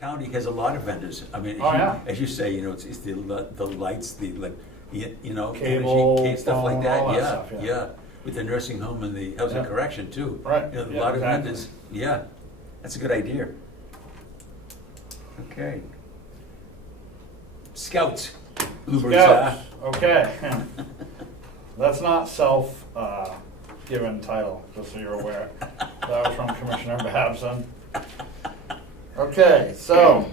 county has a lot of vendors. I mean, Oh, yeah. as you say, it's the lights, Cable, energy, stuff like phone, that. all that Yeah, stuff, yeah. with the nursing home and the housing Yeah. correction too. Right, A yeah, lot of exactly. vendors. Yeah, that's a good idea. Okay. Scouts. Scouts, okay. That's not self-given title, just so you're aware. That was from Commissioner Babson. Okay, so,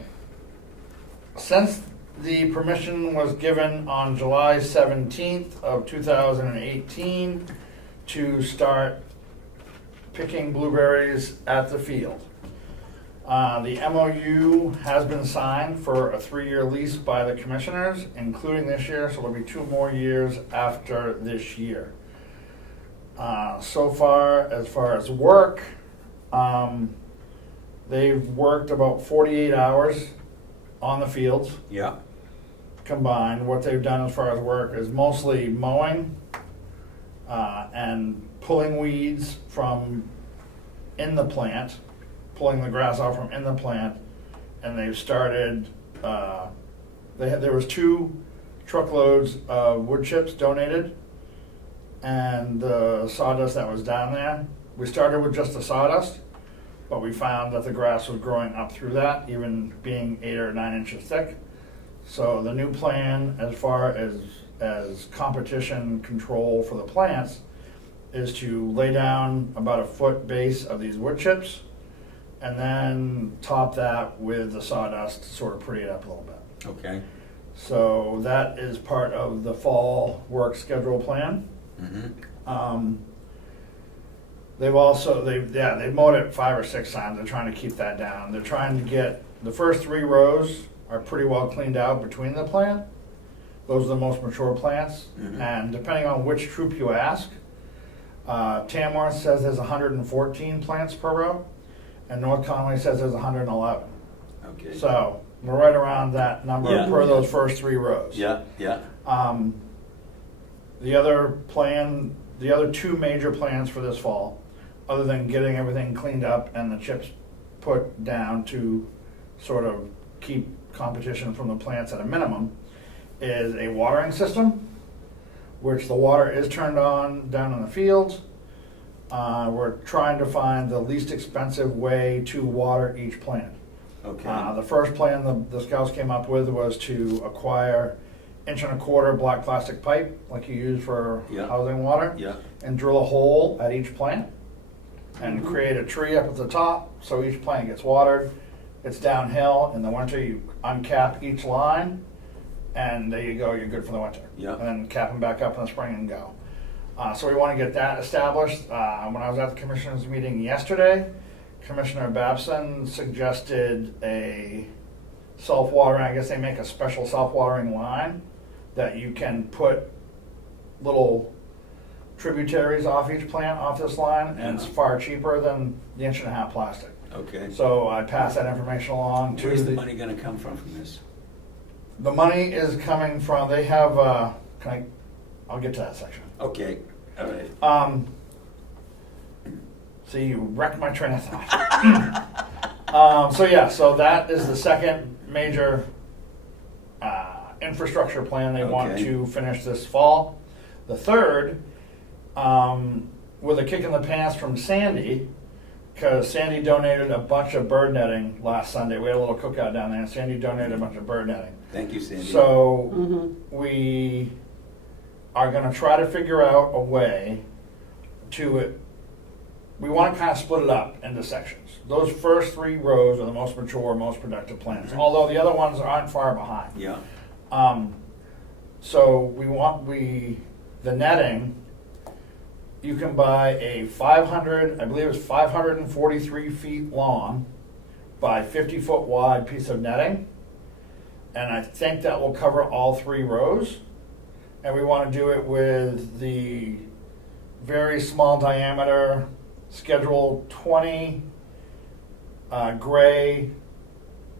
since the permission was given on July 17th of 2018 to start picking blueberries at the field, the MOU has been signed for a 3-year lease by the commissioners, including this year, so there'll be 2 more years after this year. So far as work, they've worked about 48 hours on the fields Yeah. combined. What they've done as far as work is mostly mowing and pulling weeds from in the plant, pulling the grass out from in the plant, and they've started, there was 2 truckloads of wood chips donated and the sawdust that was down there. We started with just the sawdust, but we found that the grass was growing up through that, even being 8 or 9 inches thick. So the new plan, as far as competition control for the plants, is to lay down about a foot base of these wood chips and then top that with the sawdust to sort of pretty it up a little bit. Okay. So that is part of the fall work schedule plan. Mm-hmm. They've mowed it 5 or 6 times. They're trying to keep that down. They're trying to get the first 3 rows are pretty well cleaned out between the plant. Those are the most mature plants. Mhm. And depending on which troop you ask, Tamworth says there's 114 plants per row, and North Conway says there's 111. Okay. So we're right around that number Yeah. per those first 3 rows. Yeah, yeah. The other 2 major plans for this fall, other than getting everything cleaned up and the chips put down to sort of keep competition from the plants at a minimum, is a watering system, which the water is turned on down in the fields. We're trying to find the least expensive way to water each plant. Okay. The first plan the scouts came up with was to acquire 1.25-inch black plastic pipe, like you use for Yeah. housing water, Yeah. and drill a hole at each plant and create a tree up at the top so each plant gets watered. It's downhill. In the winter, you uncap each line, and there you go, you're good for the winter. Yeah. And then cap them back up in the spring and go. So we want to get that established. When I was at the commissioners meeting yesterday, Commissioner Babson suggested a self-watering, I guess they make a special self-watering line that you can put little tributaries off each plant off this line, and it's far cheaper than the 1.5-inch plastic. Okay. So I passed that information along to Where's the money gonna come from this? The money is coming from, they have, I'll get to that section. Okay, all right. See, you wrecked my train of thought. So that is the second major infrastructure plan they want Okay. to finish this fall. The third, with a kick in the pants from Sandy, because Sandy donated a bunch of bird netting last Sunday. We had a little cookout down there, and Sandy donated a bunch of bird netting. Thank you, Sandy. So we are going to try to figure out a way to we want to kind of split it up into sections. Those first 3 rows are the most mature, most productive plants, although the other ones aren't far behind. Yeah. So the netting, you can buy a 543 feet long by 50-foot wide piece of netting, and I think that will cover all 3 rows. And we want to do it with the very small diameter Schedule 20 gray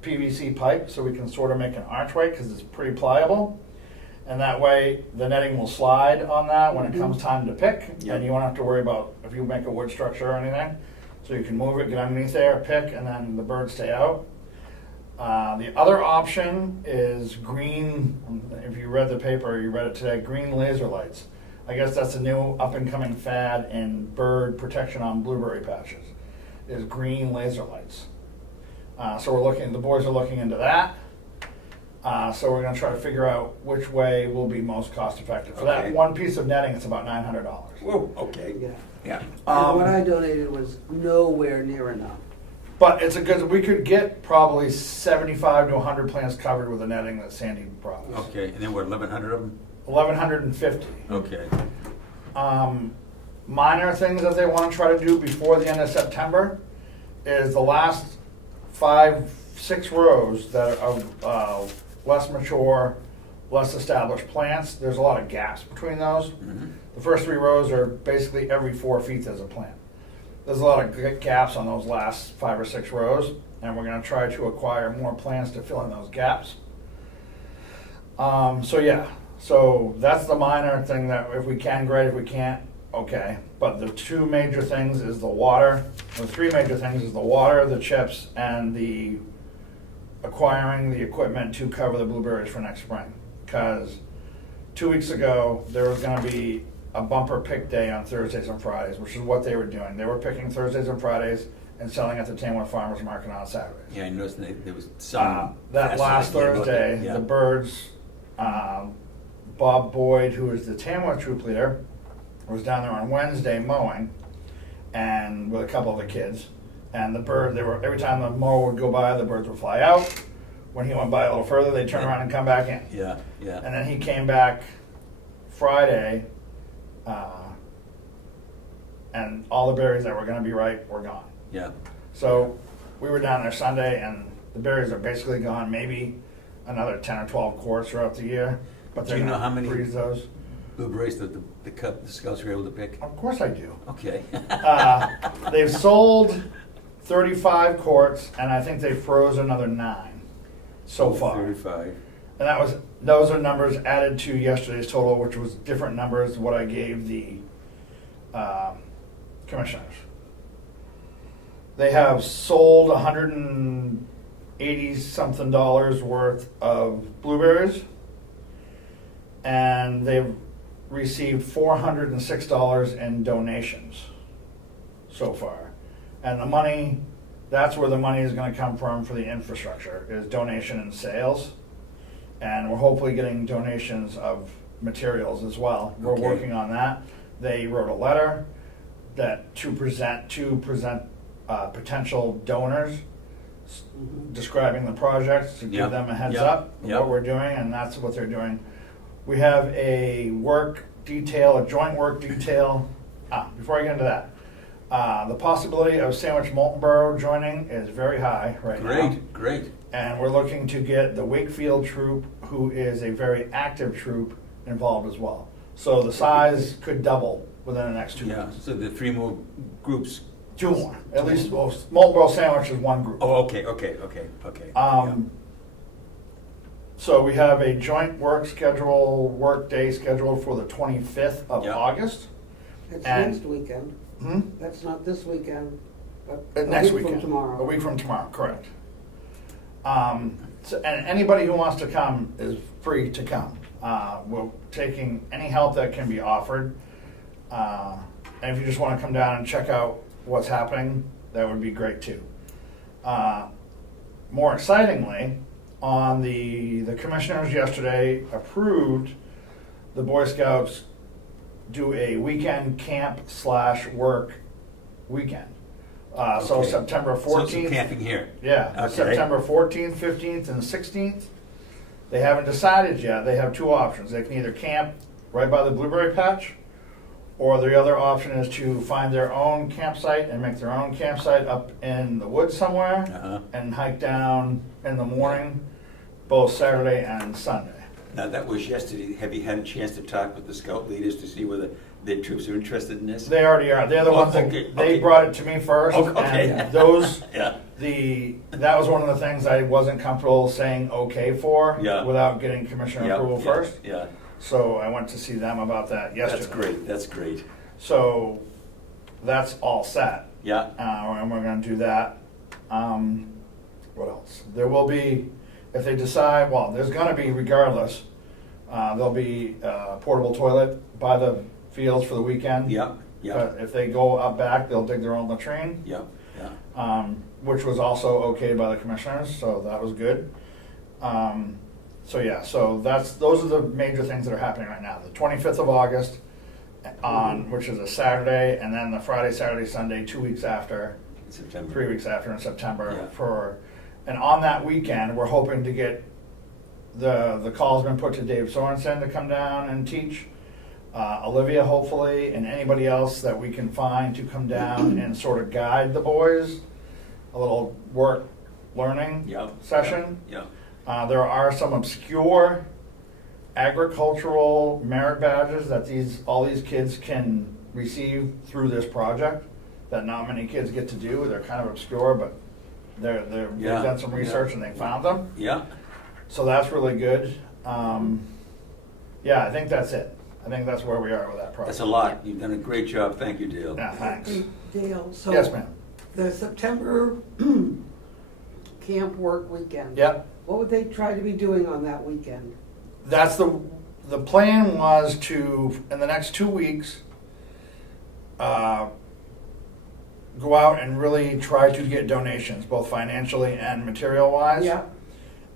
PVC pipe, so we can sort of make an archway because it's pretty pliable. And that way the netting will slide on that when it comes time to pick, Yep. and you won't have to worry about if you make a wood structure or anything. So you can move it, get underneath there, pick, and then the birds stay out. The other option is green, if you read the paper, you read it today, green laser lights. I guess that's a new up-and-coming fad in bird protection on blueberry patches, is green laser lights. So the boys are looking into that. So we're gonna try to figure out which way will be most cost effective. For that Okay. one piece of netting, it's about $900. Whoa, okay. Yeah. Yeah. And what I donated was nowhere near enough. But we could get probably 75 to 100 plants covered with the netting that Sandy brought us. Okay, and then what, 1,100 of them? 1,150. Okay. Minor things that they want to try to do before the end of September is the last 5-6 rows that are of less mature, less established plants. There's a lot of gaps between those. Mhm. The first 3 rows are basically every 4 feet there's a plant. There's a lot of gaps on those last 5 or 6 rows, and we're going to try to acquire more plants to fill in those gaps. So that's the minor thing that if we can, great. If we can't, okay. But the 2 major things is the water. The 3 major things is the water, the chips, and the acquiring the equipment to cover the blueberries for next spring. Because 2 weeks ago, there was going to be a bumper pick day on Thursdays and Fridays, which is what they were doing. They were picking Thursdays and Fridays and selling at the Tamworth Farmers Market on Saturdays. Yeah, I noticed there was some. That last fascinating about Thursday, that. Yeah. the birds, Bob Boyd, who is the Tamworth troop leader, was down there on Wednesday mowing, and with a couple of the kids. And every time the mower would go by, the birds would fly out. When he went by a little further, they'd turn around and come back in. Yeah, yeah. And then he came back Friday, and all the berries that were going to be ripe were gone. Yeah. So we were down there Sunday, and the berries are basically gone. Maybe another 10 or 12 quarts throughout the year. But Do they're you know gonna how many freeze those. blueberries the scouts were able to pick? Of course I do. Okay. They've sold 35 quarts, and I think they've frozen another 9 so far. 35. And those are numbers added to yesterday's total, which was different numbers than what I gave the commissioners. They have sold $180-something worth of blueberries, and they've received $406 in donations so far. And the money, that's where the money is going to come from for the infrastructure, is donation and sales. And we're hopefully getting donations of materials as well. We're Okay. working on that. They wrote a letter to present potential donors, describing the project to give Yep. them a heads Yep. up of Yep. what we're doing, and that's what they're doing. We have a joint work detail. Before I get into that, the possibility of Sandwich Moltenborough joining is very high right now. Great. And we're looking to get the Wakefield troop, who is a very active troop, involved as well. So the size could double within the next 2 Yeah, months. so the 3 more groups. 2 more, at least. Well, Moltenborough Sandwich is 1 group. Oh, okay. So we have a joint work day scheduled for the 25th of Yeah. It's August. And- next weekend. Hmm? That's not this weekend, but Next a week weekend. from tomorrow. A week from tomorrow, correct. And anybody who wants to come is free to come. We're taking any help that can be offered. And if you just want to come down and check out what's happening, that would be great too. More excitingly, on the commissioners yesterday approved the Boy Scouts do a weekend camp/work weekend. So Okay. September So 14th. some camping here. Yeah, Okay. September 14th, 15th, and 16th. They haven't decided yet. They have 2 options. They can either camp right by the blueberry patch, or the other option is to find their own campsite and make their own campsite up in the woods somewhere Uh-huh. and hike down in the morning, both Saturday and Sunday. Now, that was yesterday. Have you had a chance to talk with the scout leaders to see whether their troops are interested in this? They already are. They're the Oh, ones that okay, they okay. brought it to me first. Okay. And those Yeah. that was one of the things I wasn't comfortable saying okay for Yeah. without getting commissioner Yeah, approval yeah, first. Yeah. So I went to see them about that yesterday. That's great. So that's all set. Yeah. And we're going to do that. What else? There will be, if they decide, well, there's gonna be regardless, there'll be a portable toilet by the fields for the weekend. Yeah, yeah, But if they go up back, they'll dig their own latrine, yeah, yeah. which was also okayed by the commissioners, so that was good. So yeah, so those are the major things that are happening right now. The 25th of August, which is a Saturday, and then the Friday, Saturday, Sunday, 2 weeks after, September. 3 weeks after in September Yeah. and on that weekend, we're hoping to get, the call's been put to Dave Sorensen to come down and teach. Olivia, hopefully, and anybody else that we can find to come down and sort of guide the boys, a little work learning Yeah. session. Yeah, There are some obscure agricultural merit badges that all these kids can receive through this project that not many kids get to do. They're kind of obscure, but they've Yeah, done some research yeah. and they found them. yeah. So that's really good. Yeah, I think that's it. I think that's where we are with that project. That's a lot. You've done a great job. Thank you, Dale. Yeah, thanks. Dale, so. Yes, ma'am. The September camp work weekend. Yep. What would they try to be doing on that weekend? That's the plan was to, in the next 2 weeks, go out and really try to get donations, both financially and material-wise. Yeah,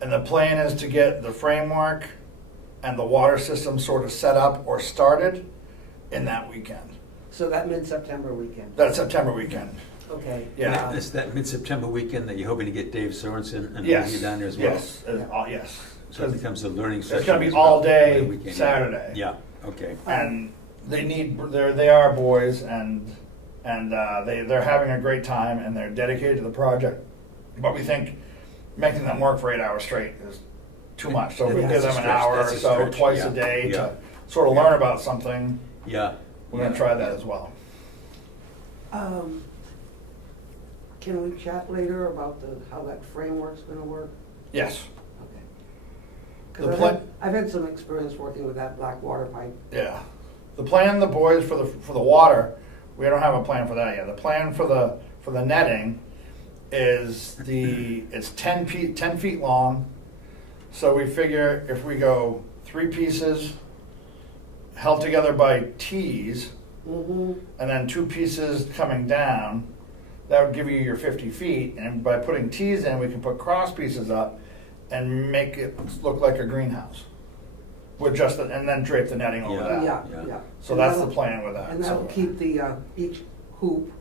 And the plan is to get the framework and the water system sort of set up or started in that weekend. so that mid-September weekend. That September weekend. Okay. Yeah. It's that mid-September weekend that you're hoping to get Dave Sorensen and Yes. you down there as well? Yes, yes. So it becomes a learning session. It's gonna be as well all for day the weekend. Saturday. Yeah, okay. And they are boys and they're having a great time and they're dedicated to the project. But we think making them work for 8 hours straight is too much. So if we Yeah, give that's them a an stretch. hour or That's a so stretch. twice Yeah. a day Yeah. to sort of learn about something, Yeah. we're gonna try that as well. Can we chat later about how that framework's gonna work? Yes, Okay. The Because pla- I've had some experience working with that black water pipe. yeah. The plan, the boys, for the water, we don't have a plan for that yet. The plan for the netting is it's 10 feet long. So we figure if we go 3 pieces held together by T's Mm-hmm. and then 2 pieces coming down, that would give you your 50 feet. And by putting T's in, we can put cross pieces up and make it look like a greenhouse. With and then drape the netting over Yeah. that. Yeah, Yeah. yeah. So And that's the that'll- plan with that. And that'll So- keep the, each hoop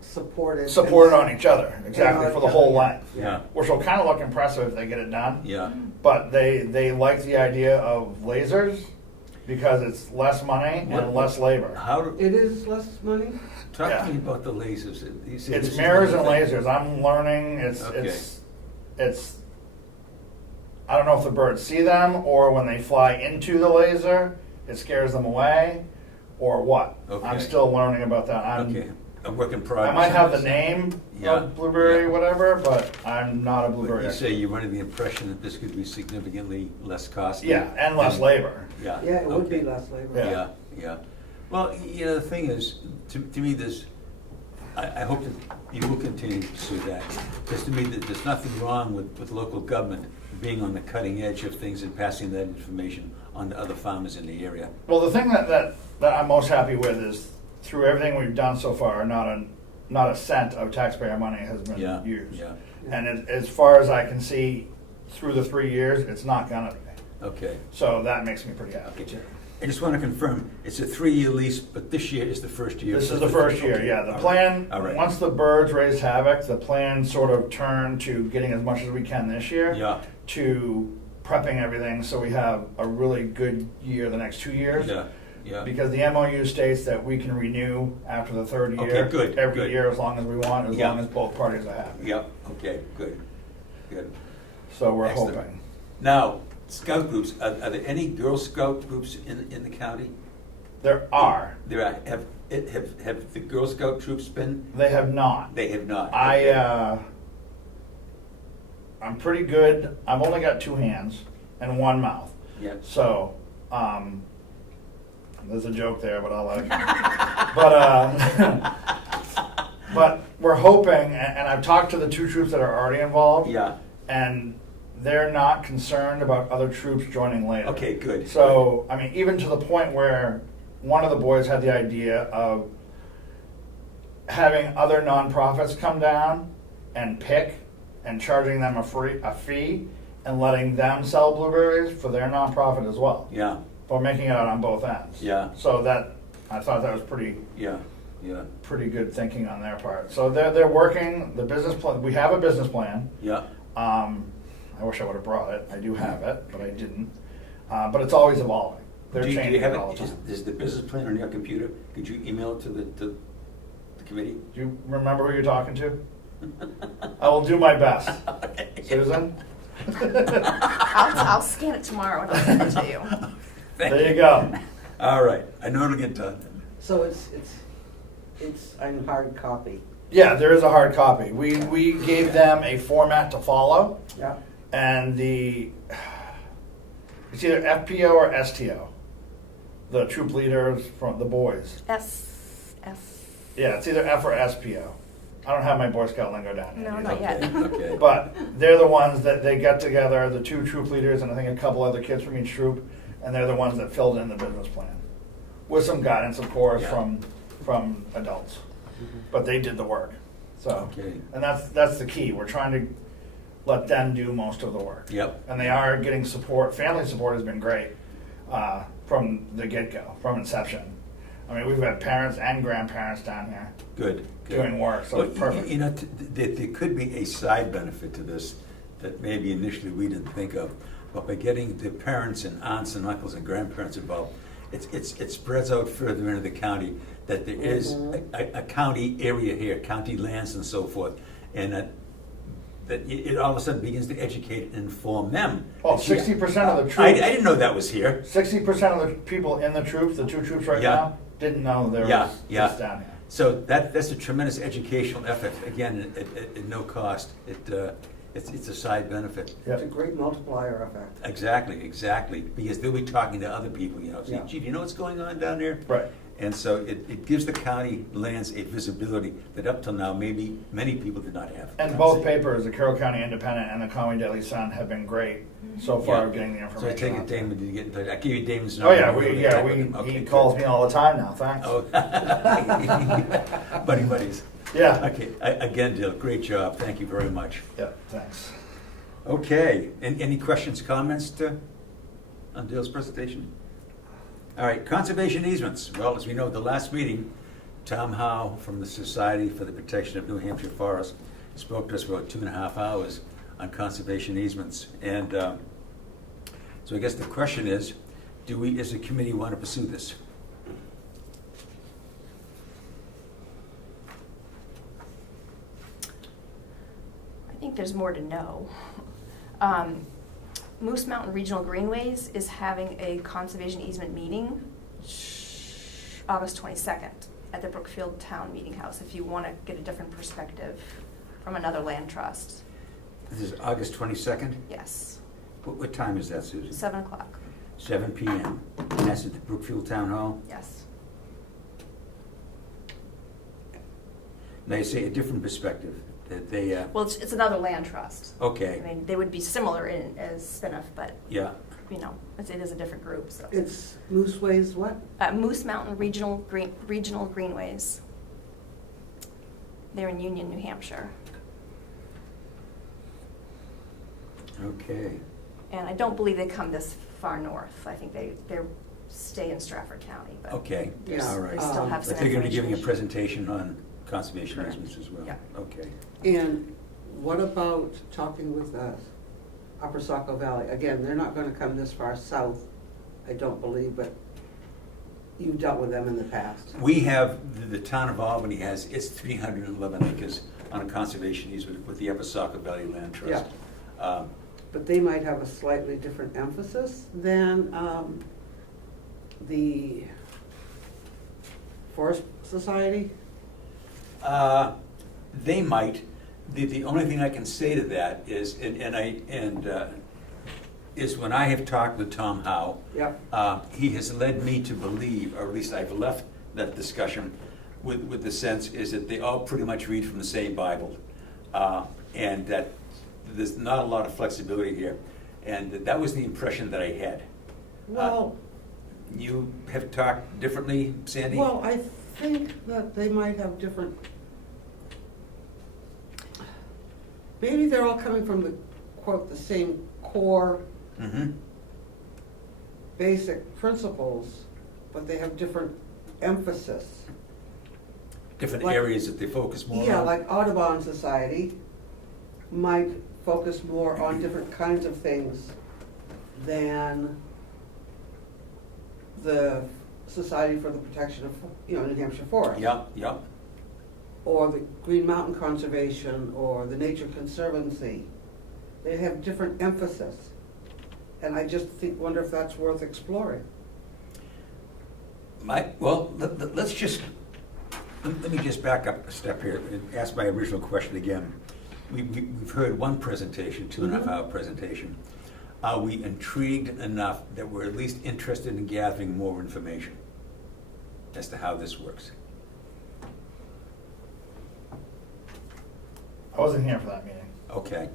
supported. Support it on each other, exactly, And, for the whole length. Yeah, Which will kind of look impressive if they get it done. yeah. But they like the idea of lasers because it's less money What- and less labor. How, do- It is less money? talk Yeah. to me about the lasers. You said this It's is mirrors and another thing. lasers. I'm learning. Okay. It's. I don't know if the birds see them or when they fly into the laser, it scares them away, or what. Okay. I'm still learning about that. Okay, a work in I progress. might have the name Yeah, of blueberry, yeah. whatever, but I'm not a But blueberry you expert. say you're under the impression that this could be significantly less costly? Yeah, and less labor. Yeah. Yeah, it would be okay. less labor. Yeah. Yeah, yeah. Well, you know, the thing is, to me, I hope that you will continue to pursue that. Because to me, there's nothing wrong with local government being on the cutting edge of things and passing that information on to other farmers in the area. Well, the thing that I'm most happy with is through everything we've done so far, not a cent of taxpayer money has been Yeah, used. yeah. And as far as I can see, through the 3 years, it's not gonna be. Okay. So that makes me pretty happy. Okay. I just want to confirm, it's a 3-year lease, but this year is the first year. This is the first year, Okay. yeah. The All plan, right. All right. once the birds raised havoc, the plan sort of turned to getting as much as we can this year. Yeah, To prepping everything so we have a really good year the next 2 years. yeah, yeah. Because the MOU states that we can renew after the third Okay, year. good, Every good. year as long as we want, as Yeah. long as both parties are happy. Yep, okay, good, good. So we're Excellent. hoping. Now, scout groups, are there any Girl Scout groups in the county? There are. There are, have the Girl Scout troops been? They have not. They have not. I'm pretty good. I've only got 2 hands and 1 mouth. Yeah. So, there's a joke there, but I'll let it go. But we're hoping, and I've talked to the 2 troops that are already involved. Yeah, And they're not concerned about other troops joining later. Okay, good. So, I mean, even to the point where one of the boys had the idea of having other nonprofits come down and pick and charging them a fee and letting them sell blueberries for their nonprofit as well. Yeah, But making it out on both ends. Yeah. So that, I thought that was pretty yeah. good thinking on their part. So they're working the business plan. We have a business plan. Yeah. I wish I would have brought it. I do have it, but I didn't. But it's always evolving. They're Do you changing have it all it, the time. is the business plan on your computer? Could you email it to the committee? Do you remember who you're talking to? I will do my best. Susan? I'll scan it tomorrow and I'll send it to you. There you go. All right, I know it'll get done. So it's in hard copy. Yeah, there is a hard copy. We gave them a format to follow, Yeah. and it's either FPO or STO. The troop leaders from the boys. S. Yeah, it's either F or SPO. I don't have my Boy Scout lingo down yet. No, either. not yet. Okay. But they're the ones that they get together, the two troop leaders and I think a couple other kids from each troop, and they're the ones that filled in the business plan. With some guidance, of course, Yeah. from adults. But they did the work. So, Okay. and that's the key. We're trying to let them do most of the work. Yep. And they are getting support. Family support has been great from the get-go, from inception. I mean, we've had parents and grandparents down here Good. doing work, so Well, it's perfect. You know, there could be a side benefit to this that maybe initially we didn't think of, but by getting the parents and aunts and uncles and grandparents involved, it spreads out further into the county that there is a county area here, county lands and so forth, and that it all of a sudden begins to educate and inform them. Well, That, gee, 60% of the I troops, didn't know that was here. 60% of the people in the troops, the two troops right Yeah. now, didn't know there Yeah, was yeah. this down here. So that's a tremendous educational effort, again, at no cost. It's a side benefit. Yep. It's a great multiplier effect. Exactly, because they'll be talking to other people, say, Yeah. gee, do you know what's going on down there? Right. And so it gives the county lands a visibility that up till now, maybe many people did not have. And both papers, the Carroll County Independent and the Conway Daily Sun, have been great so far Yeah. of getting the So I information. take out it, there. Damon, did you get in touch? I gave you Damon's Oh number. yeah, You were in he touch with him. Okay, he good. calls me all the time now. Thanks. Oh, buddies. Yeah. Okay, again, Dale, great job, thank you very much. Yeah. Thanks. Okay, any questions, comments on Dale's presentation? All right, conservation easements. Well, as we know, at the last meeting, Tom Howe from the Society for the Protection of New Hampshire Forests spoke to us for about 2.5 hours on conservation easements. And so I guess the question is, do we as a committee want to pursue this? I think there's more to know. Moose Mountain Regional Greenways is having a conservation easement meeting August 22nd at the Brookfield Town Meeting House, if you want to get a different perspective from another land trust. This is August 22nd? Yes, What time is that, Susan? 7 o'clock, 7 p.m. And that's at the Brookfield Town Hall? yes. Now you say a different perspective, that they, Well, it's another land trust. I okay, mean, they would be similar as Spinoff, but, yeah, it is a different group, so. It's Mooseways what? Moose Mountain Regional Greenways. They're in Union, New Hampshire. okay. And I don't believe they come this far north. I think they stay in Stratford County, but Okay, Yeah. all right. they still have some But they're gonna be giving a information. presentation on conservation Correct. easements as well? Yeah. Okay. And what about talking with Upper Saco Valley? Again, they're not gonna come this far south, I don't believe, but you've dealt with them in the past. We have, the town of Albany has its 311 acres on a conservation easement with the Upper Saco Valley Land Trust. But they might have a slightly different emphasis than the Forest Society. They might. The only thing I can say to that is, is when I have talked with Tom Howe, Yep. he has led me to believe, or at least I've left that discussion with the sense is that they all pretty much read from the same Bible, and that there's not a lot of flexibility here, and that was the impression that I had. Well, You have talked differently, Sandy? well, I think that they might have different, maybe they're all coming from the, quote, the same core Mm-hmm. basic principles, but they have different emphasis. Different Like- areas that they focus more on? Yeah, like Audubon Society might focus more on different kinds of things than the Society for the Protection of, New Hampshire Forest. Yeah. Or the Green Mountain Conservation, or the Nature Conservancy. They have different emphasis. And I just wonder if that's worth exploring. Well, let's just, let me just back up a step here and ask my original question again. We've heard one presentation, 2.5 hour presentation. Are we intrigued enough that we're at least interested in gathering more information as to how this works? I wasn't here for that meeting, Okay.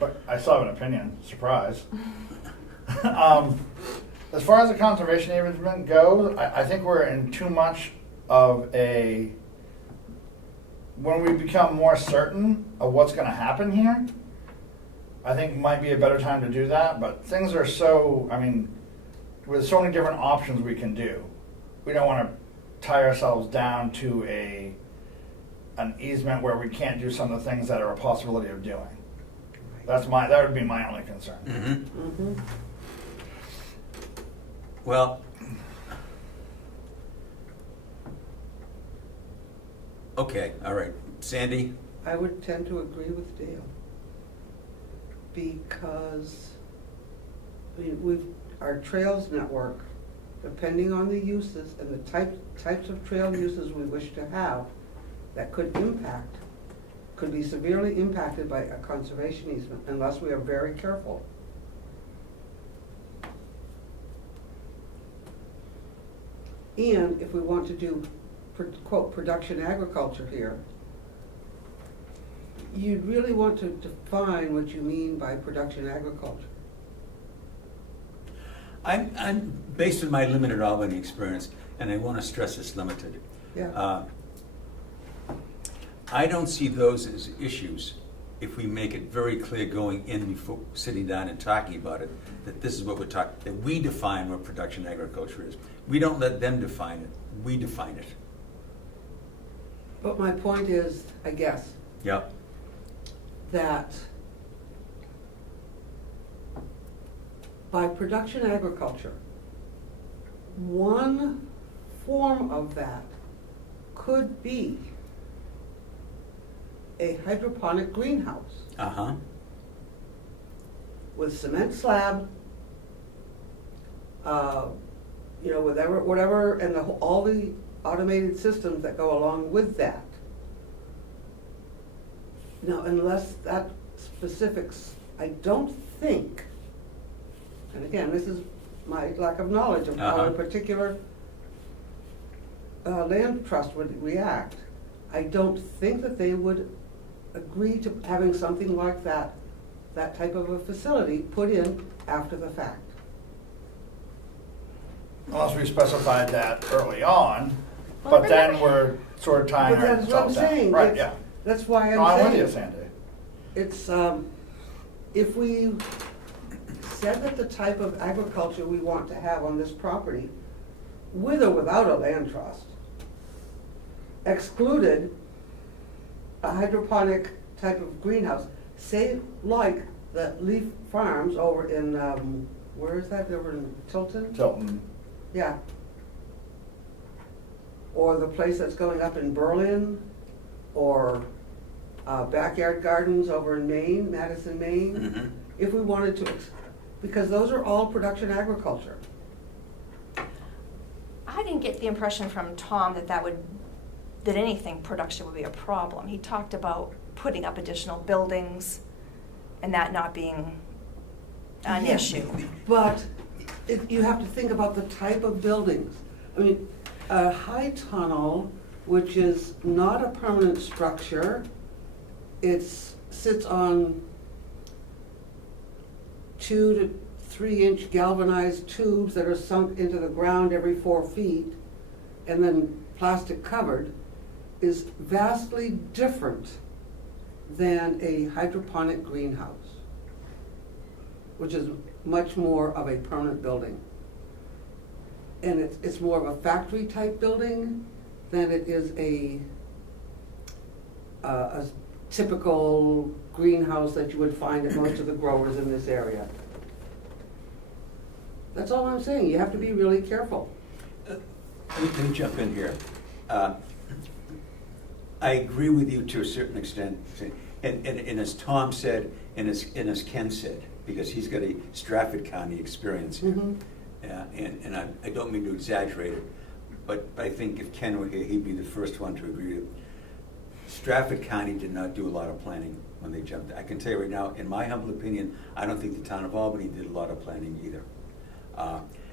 but I still have an opinion, surprise. As far as the conservation easement goes, I think we're in too much of a, when we become more certain of what's gonna happen here, I think might be a better time to do that, but things are so, with so many different options we can do, we don't wanna tie ourselves down to an easement where we can't do some of the things that are a possibility of doing. That would be my only concern. Mm-hmm. Mhm. Well, okay, all right. Sandy? I would tend to agree with Dale. Because our trails network, depending on the uses and the types of trail uses we wish to have, that could be severely impacted by a conservation easement unless we are very careful. And if we want to do, quote, production agriculture here, you'd really want to define what you mean by production agriculture. I'm based on my limited Albany experience, and I want to stress it's limited. Yeah. I don't see those as issues if we make it very clear going in before sitting down and talking about it, that this is what we're talking, that we define what production agriculture is. We don't let them define it, we define it. But my point is, I guess, Yeah. that by production agriculture, one form of that could be a hydroponic greenhouse Uh-huh. with cement slab, whatever, and all the automated systems that go along with that. Now, unless that specifics, I don't think, and again, this is my lack of knowledge of how a particular land trust would react, I don't think that they would agree to having something like that type of a facility put in after the fact. Unless we specified that early on, Well, but then we're sort of tying But that's what I'm ourselves down. saying. Right, It's- yeah. That's why No, I'm I'm with you, saying, Sandy. it's, if we said that the type of agriculture we want to have on this property, with or without a land trust, excluded a hydroponic type of greenhouse, say like the Leaf Farms over in, where is that, over in Tilton? Tilton. Yeah. Or the place that's going up in Berlin, or Backyard Gardens over in Maine, Madison, Maine. Mm-hmm. If we wanted to, because those are all production agriculture. I didn't get the impression from Tom that anything production would be a problem. He talked about putting up additional buildings and that not being an Yeah, issue. But you have to think about the type of buildings. I mean, a high tunnel, which is not a permanent structure, it's sits on 2 to 3 inch galvanized tubes that are sunk into the ground every 4 feet and then plastic covered is vastly different than a hydroponic greenhouse, which is much more of a permanent building. And it's more of a factory type building than it is a typical greenhouse that you would find at most of the growers in this area. That's all I'm saying. You have to be really careful. Let me jump in here. I agree with you to a certain extent, and as Tom said, and as Ken said, because he's got a Stratford County experience here. Mhm. And I don't mean to exaggerate it, but I think if Ken were here, he'd be the first one to agree with it. Stratford County did not do a lot of planning when they jumped. I can tell you right now, in my humble opinion, I don't think the town of Albany did a lot of planning either.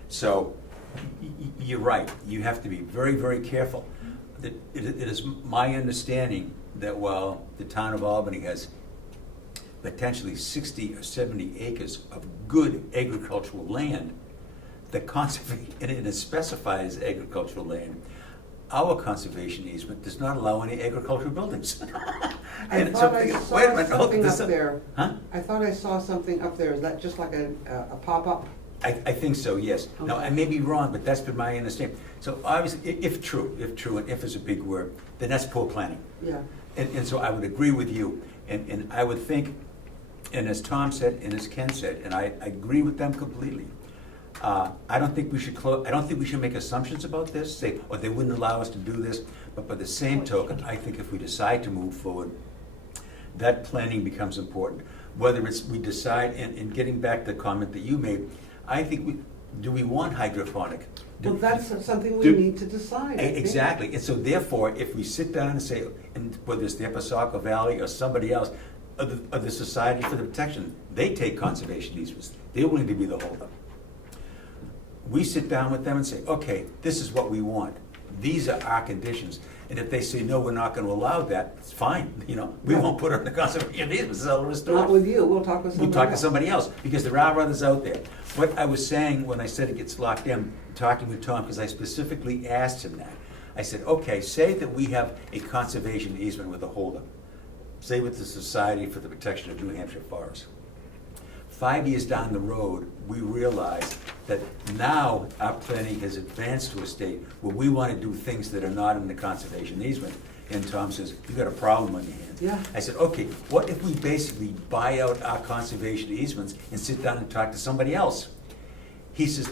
So you're right. You have to be very, very careful. It is my understanding that while the town of Albany has potentially 60 or 70 acres of good agricultural land, the conservation, and it is specified as agricultural land, our conservation easement does not allow any agricultural buildings. I And thought so I'm I thinking, saw wait a minute, something this- up there. Huh? I thought I saw something up there. Is that just like a pop-up? I think so, yes. Now, I may be wrong, but that's been my understanding. So obviously, if true, and if is a big word, then that's poor planning. Yeah. And so I would agree with you, and I would think, and as Tom said, and as Ken said, and I agree with them completely. I don't think we should make assumptions about this, say, or they wouldn't allow us to do this, but by the same token, I think if we decide to move forward, that planning becomes important. Whether it's, we decide, and getting back to the comment that you made, I think do we want hydroponic? Well, that's something we do- need to decide. I think. Exactly, and so therefore, if we sit down and say, and whether it's the Episaco Valley or somebody else, or the Society for the Protection, they take conservation easements, they're willing to be the holdup. We sit down with them and say, okay, this is what we want, these are our conditions, and if they say, no, we're not gonna allow that, it's fine, we won't put it in the conservation easement, it's all restored. Not with you. We'll talk with We somebody talk to else. somebody else, because there are others out there. What I was saying when I said it gets locked in, talking with Tom, because I specifically asked him that. I said, okay, say that we have a conservation easement with a holdup. Say with the Society for the Protection of New Hampshire Forests. 5 years down the road, we realize that now our planning has advanced to a state where we want to do things that are not in the conservation easement. And Tom says, you've got a problem on your hands. Yeah. I said, okay, what if we basically buy out our conservation easements and sit down and talk to somebody else? He says,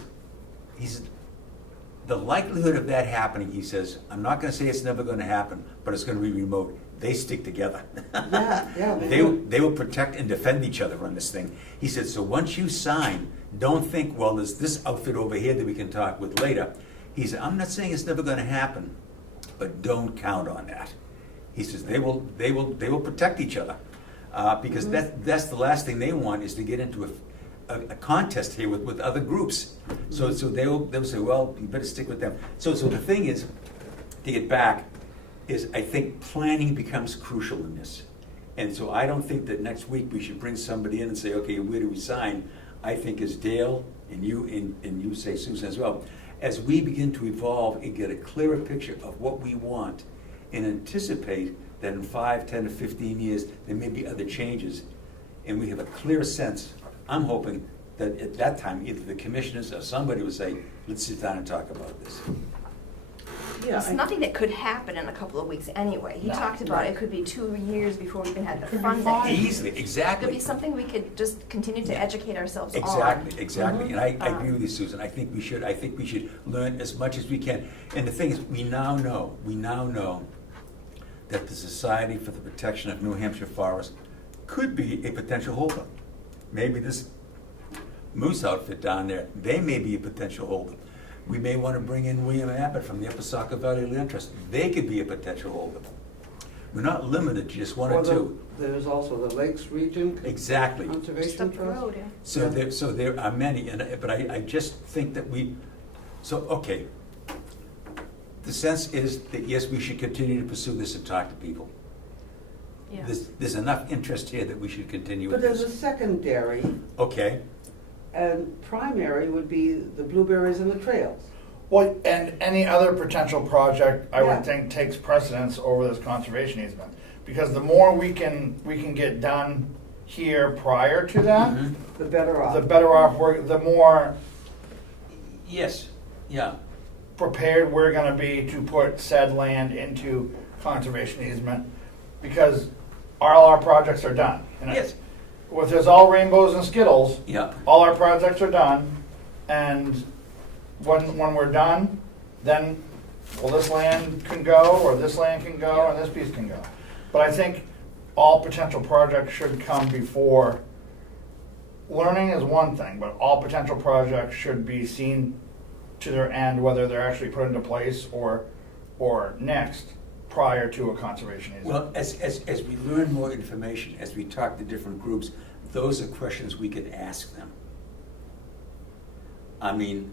the likelihood of that happening, he says, I'm not gonna say it's never gonna happen, but it's gonna be remote. They stick together. Yeah. They will protect and defend each other on this thing. He said, so once you sign, don't think, well, there's this outfit over here that we can talk with later. He said, I'm not saying it's never gonna happen, but don't count on that. He says, they will protect each other. Because that's the last thing they want, is to get into a contest here with other groups. So they'll say, well, you better stick with them. So the thing is, to get back, is I think planning becomes crucial in this. And so I don't think that next week we should bring somebody in and say, okay, where do we sign? I think as Dale and you say, Susan, as well, as we begin to evolve and get a clearer picture of what we want and anticipate that in 5, 10, or 15 years, there may be other changes, and we have a clear sense, I'm hoping that at that time, either the commissioners or somebody would say, let's sit down and talk about this. Yeah. It's nothing that could happen in a couple of weeks anyway. He talked about it could be 2 years before we even had the Could be funding. 5. Easily, It could exactly. be something we could just continue to educate ourselves on. Exactly, and I agree with you, Susan. I think we should learn as much as we can. And the thing is, we now know that the Society for the Protection of New Hampshire Forests could be a potential holdup. Maybe this moose outfit down there, they may be a potential holdup. We may want to bring in William Abbott from the Episaco Valley Land Trust. They could be a potential holdup. We're not limited to just one or two. There's also the Lakes Region Exactly. Just Conservation up the Trust. road, yeah. So there are many, but I just think that okay. The sense is that yes, we should continue to pursue this and talk to people. Yeah. there's enough interest here that we should continue But with there's a this. secondary, Okay, and primary would be the blueberries and the trails. Well, and any other potential project, I Yeah. would think, takes precedence over this conservation easement. Because the more we can get done here prior to that, Mhm. The better off. the better off the more yes, yeah, prepared we're gonna be to put said land into conservation easement. Because all our projects are done. And yes, if there's all rainbows and Skittles, yeah, all our projects are done, and when we're done, then, well, this land can go, or this land can go, and this piece can go. But I think all potential projects should come before, learning is one thing, but all potential projects should be seen to their end, whether they're actually put into place or next, prior to a conservation easement. well, as we learn more information, as we talk to different groups, those are questions we could ask them. I mean,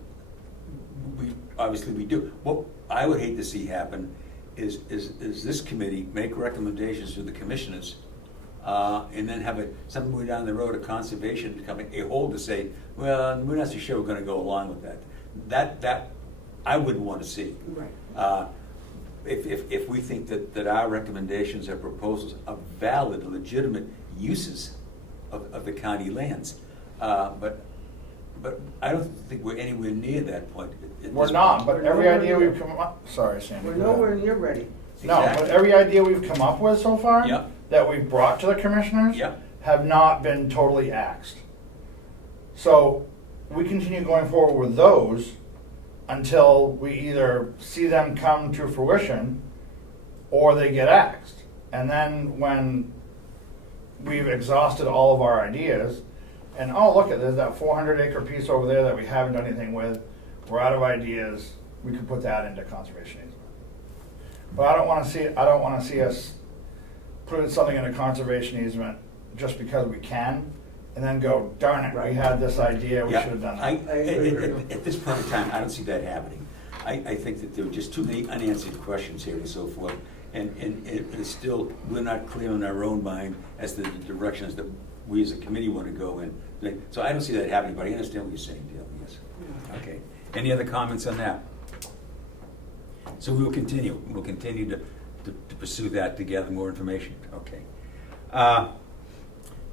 obviously we do. What I would hate to see happen is this committee make recommendations to the commissioners, and then have somewhere down the road, a conservation coming, a hold to say, well, we're not so sure we're gonna go along with that. That I wouldn't want to see. Right. If we think that our recommendations or proposals are valid, legitimate uses of the county lands. But I don't think we're anywhere near that point. at We're this not, point. but We're every nowhere idea near. we've come up, sorry, Sandy. We're go ahead. nowhere near ready. No, but Exactly. every idea we've come up with so far, Yeah. that we've brought to the commissioners, Yeah. have not been totally axed. So we continue going forward with those until we either see them come to fruition or they get axed. And then when we've exhausted all of our ideas, and oh, look at, there's that 400-acre piece over there that we haven't done anything with, we're out of ideas, we could put that into conservation easement. But I don't wanna see us put something in a conservation easement just because we can, and then go, darn it, we Right. had this idea, we Yeah, should have done I- that. I agree. At this point in time, I don't see that happening. I think that there are just too many unanswered questions here and so forth, and it's still, we're not clear in our own mind as to the directions that we as a committee want to go in. So I don't see that happening, but I understand what you're saying, Dale, yes. Okay. Any other comments on that? So we will continue. We'll continue to pursue that, to gather more information. Okay.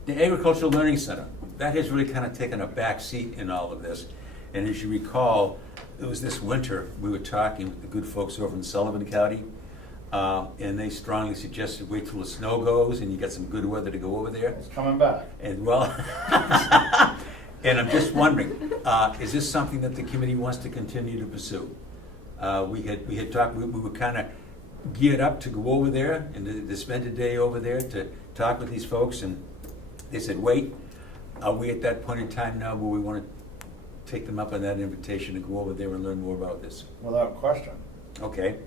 The Agricultural Learning Center, that has really kind of taken a back seat in all of this. And as you recall, it was this winter, we were talking with the good folks over in Sullivan County, and they strongly suggested wait till the snow goes and you get some good weather to go over there. It's coming back. And well, and I'm just wondering, is this something that the committee wants to continue to pursue? We had talked, we were kind of geared up to go over there and to spend a day over there to talk with these folks, and they said, wait, are we at that point in time now where we want to take them up on that invitation to go over there and learn more about this? Without question. Okay.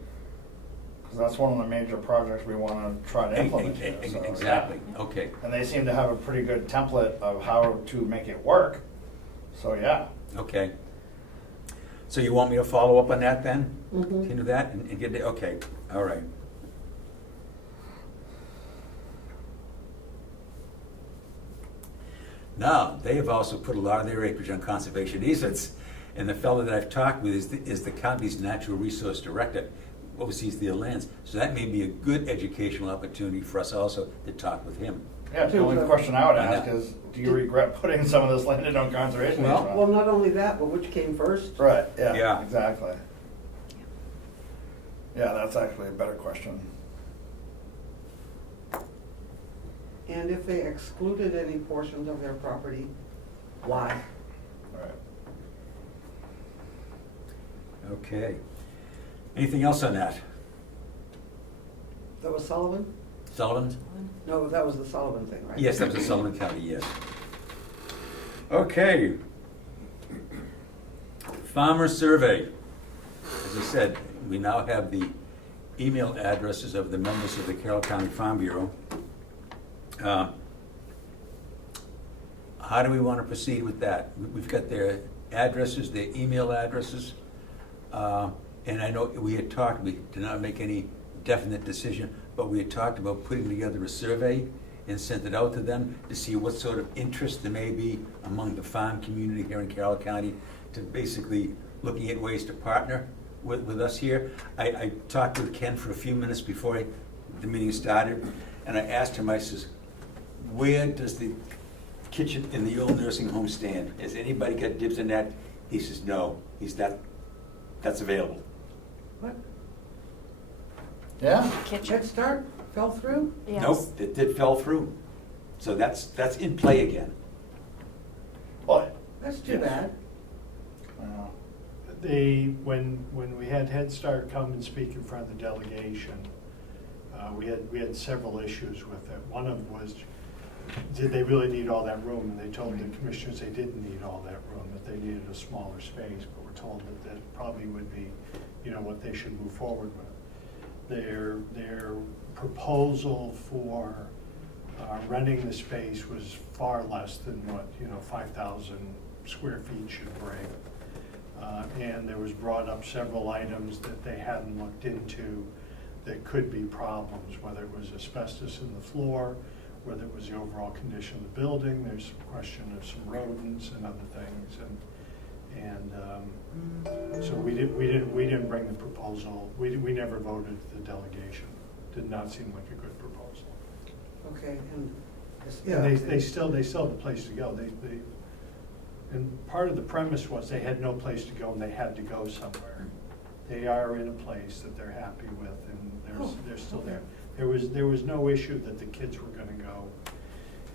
Because that's one of the major projects we want to try to implement here. So, yeah. Exactly, okay. And they seem to have a pretty good template of how to make it work. So, yeah. Okay. So you want me to follow up on that then? Mhm. Continue that and get it, okay, all right. Now, they have also put a lot of their acreage on conservation easements, and the fellow that I've talked with is the county's natural resource director, oversees their lands. So that may be a good educational opportunity for us also to talk with him. Yeah, the only question I would I know. ask is, do you regret putting some of this land in on conservation Well- easement? Well, not only that, but which came first? Right, yeah, Yeah. exactly. Yeah, that's actually a better question. And if they excluded any portions of their property, why? Right. Okay. Anything else on that? That was Sullivan? Sullivan? No, that was the Sullivan thing, right? Yes, that was in Sullivan County, yes. Okay. Farmer survey. As I said, we now have the email addresses of the members of the Carroll County Farm Bureau. How do we want to proceed with that? We've got their addresses, their email addresses. And I know we had talked, we did not make any definite decision but we had talked about putting together a survey and sent it out to them to see what sort of interest there may be among the farm community here in Carroll County to basically looking at ways to partner with us here. I talked with Ken for a few minutes before the meeting started, and I asked him, I says, where does the kitchen in the old nursing home stand? Has anybody got dibs in that? He says, no, that's available. What? Yeah? Kitchen. Head Start fell through? Yes. Nope, it did fell through. So that's in play again. Well, That's too Yes. bad. When we had Head Start come and speak in front of the delegation, we had several issues with it. One of them was, did they really need all that room? And they told the commissioners they didn't need all that room, that they needed a smaller space, but we're told that probably would be, what they should move forward with. Their proposal for renting the space was far less than what, 5,000 square feet should bring. And there was brought up several items that they hadn't looked into that could be problems, whether it was asbestos in the floor, whether it was the overall condition of the building. There's some question of some rodents and other things, and so we didn't bring the proposal. We never voted the delegation. Did not seem like a good proposal. Okay, and. And they still have a place to go. And part of the premise was they had no place to go and they had to go somewhere. They are in a place that they're happy with, and they're still there. There was no issue that the kids were going to go,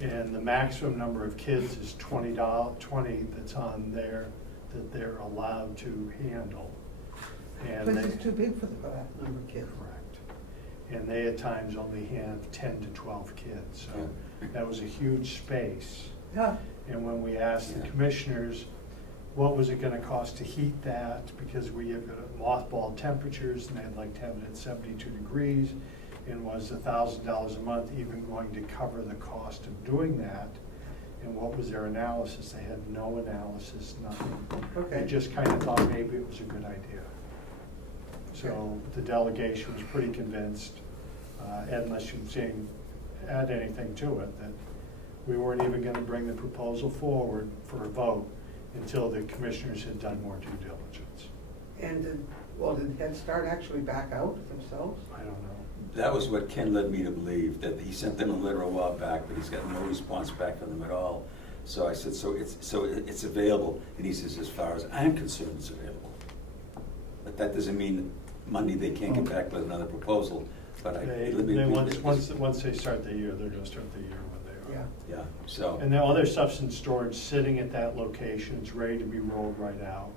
and the maximum number of kids is 20 that's on there that they're allowed to handle. And Place is too big for that number of kids. correct. And they at times only have 10 to 12 kids, so that was a huge space. Yeah, And when we asked the commissioners, what was it gonna cost to heat that? Because we have mothball temperatures, and they'd like to have it at 72 degrees. And was $1,000 a month even going to cover the cost of doing that? And what was their analysis? They had no analysis, nothing. Okay. They just kind of thought maybe it was a good idea. So the delegation was pretty convinced, Ed, unless you're saying, add anything to it, that we weren't even gonna bring the proposal forward for a vote until the commissioners had done more due diligence. and did Head Start actually back out themselves? I don't know. That was what Ken led me to believe, that he sent them a letter a while back, but he's got no response back from them at all. So I said, so it's available, and he says, as far as I'm concerned, it's available. But that doesn't mean Monday they can't get back with another proposal, but Once they start the year, they're gonna start the year when they are. Yeah. Yeah, so. And then all their stuff's in storage, sitting at that location, it's ready to be rolled right out.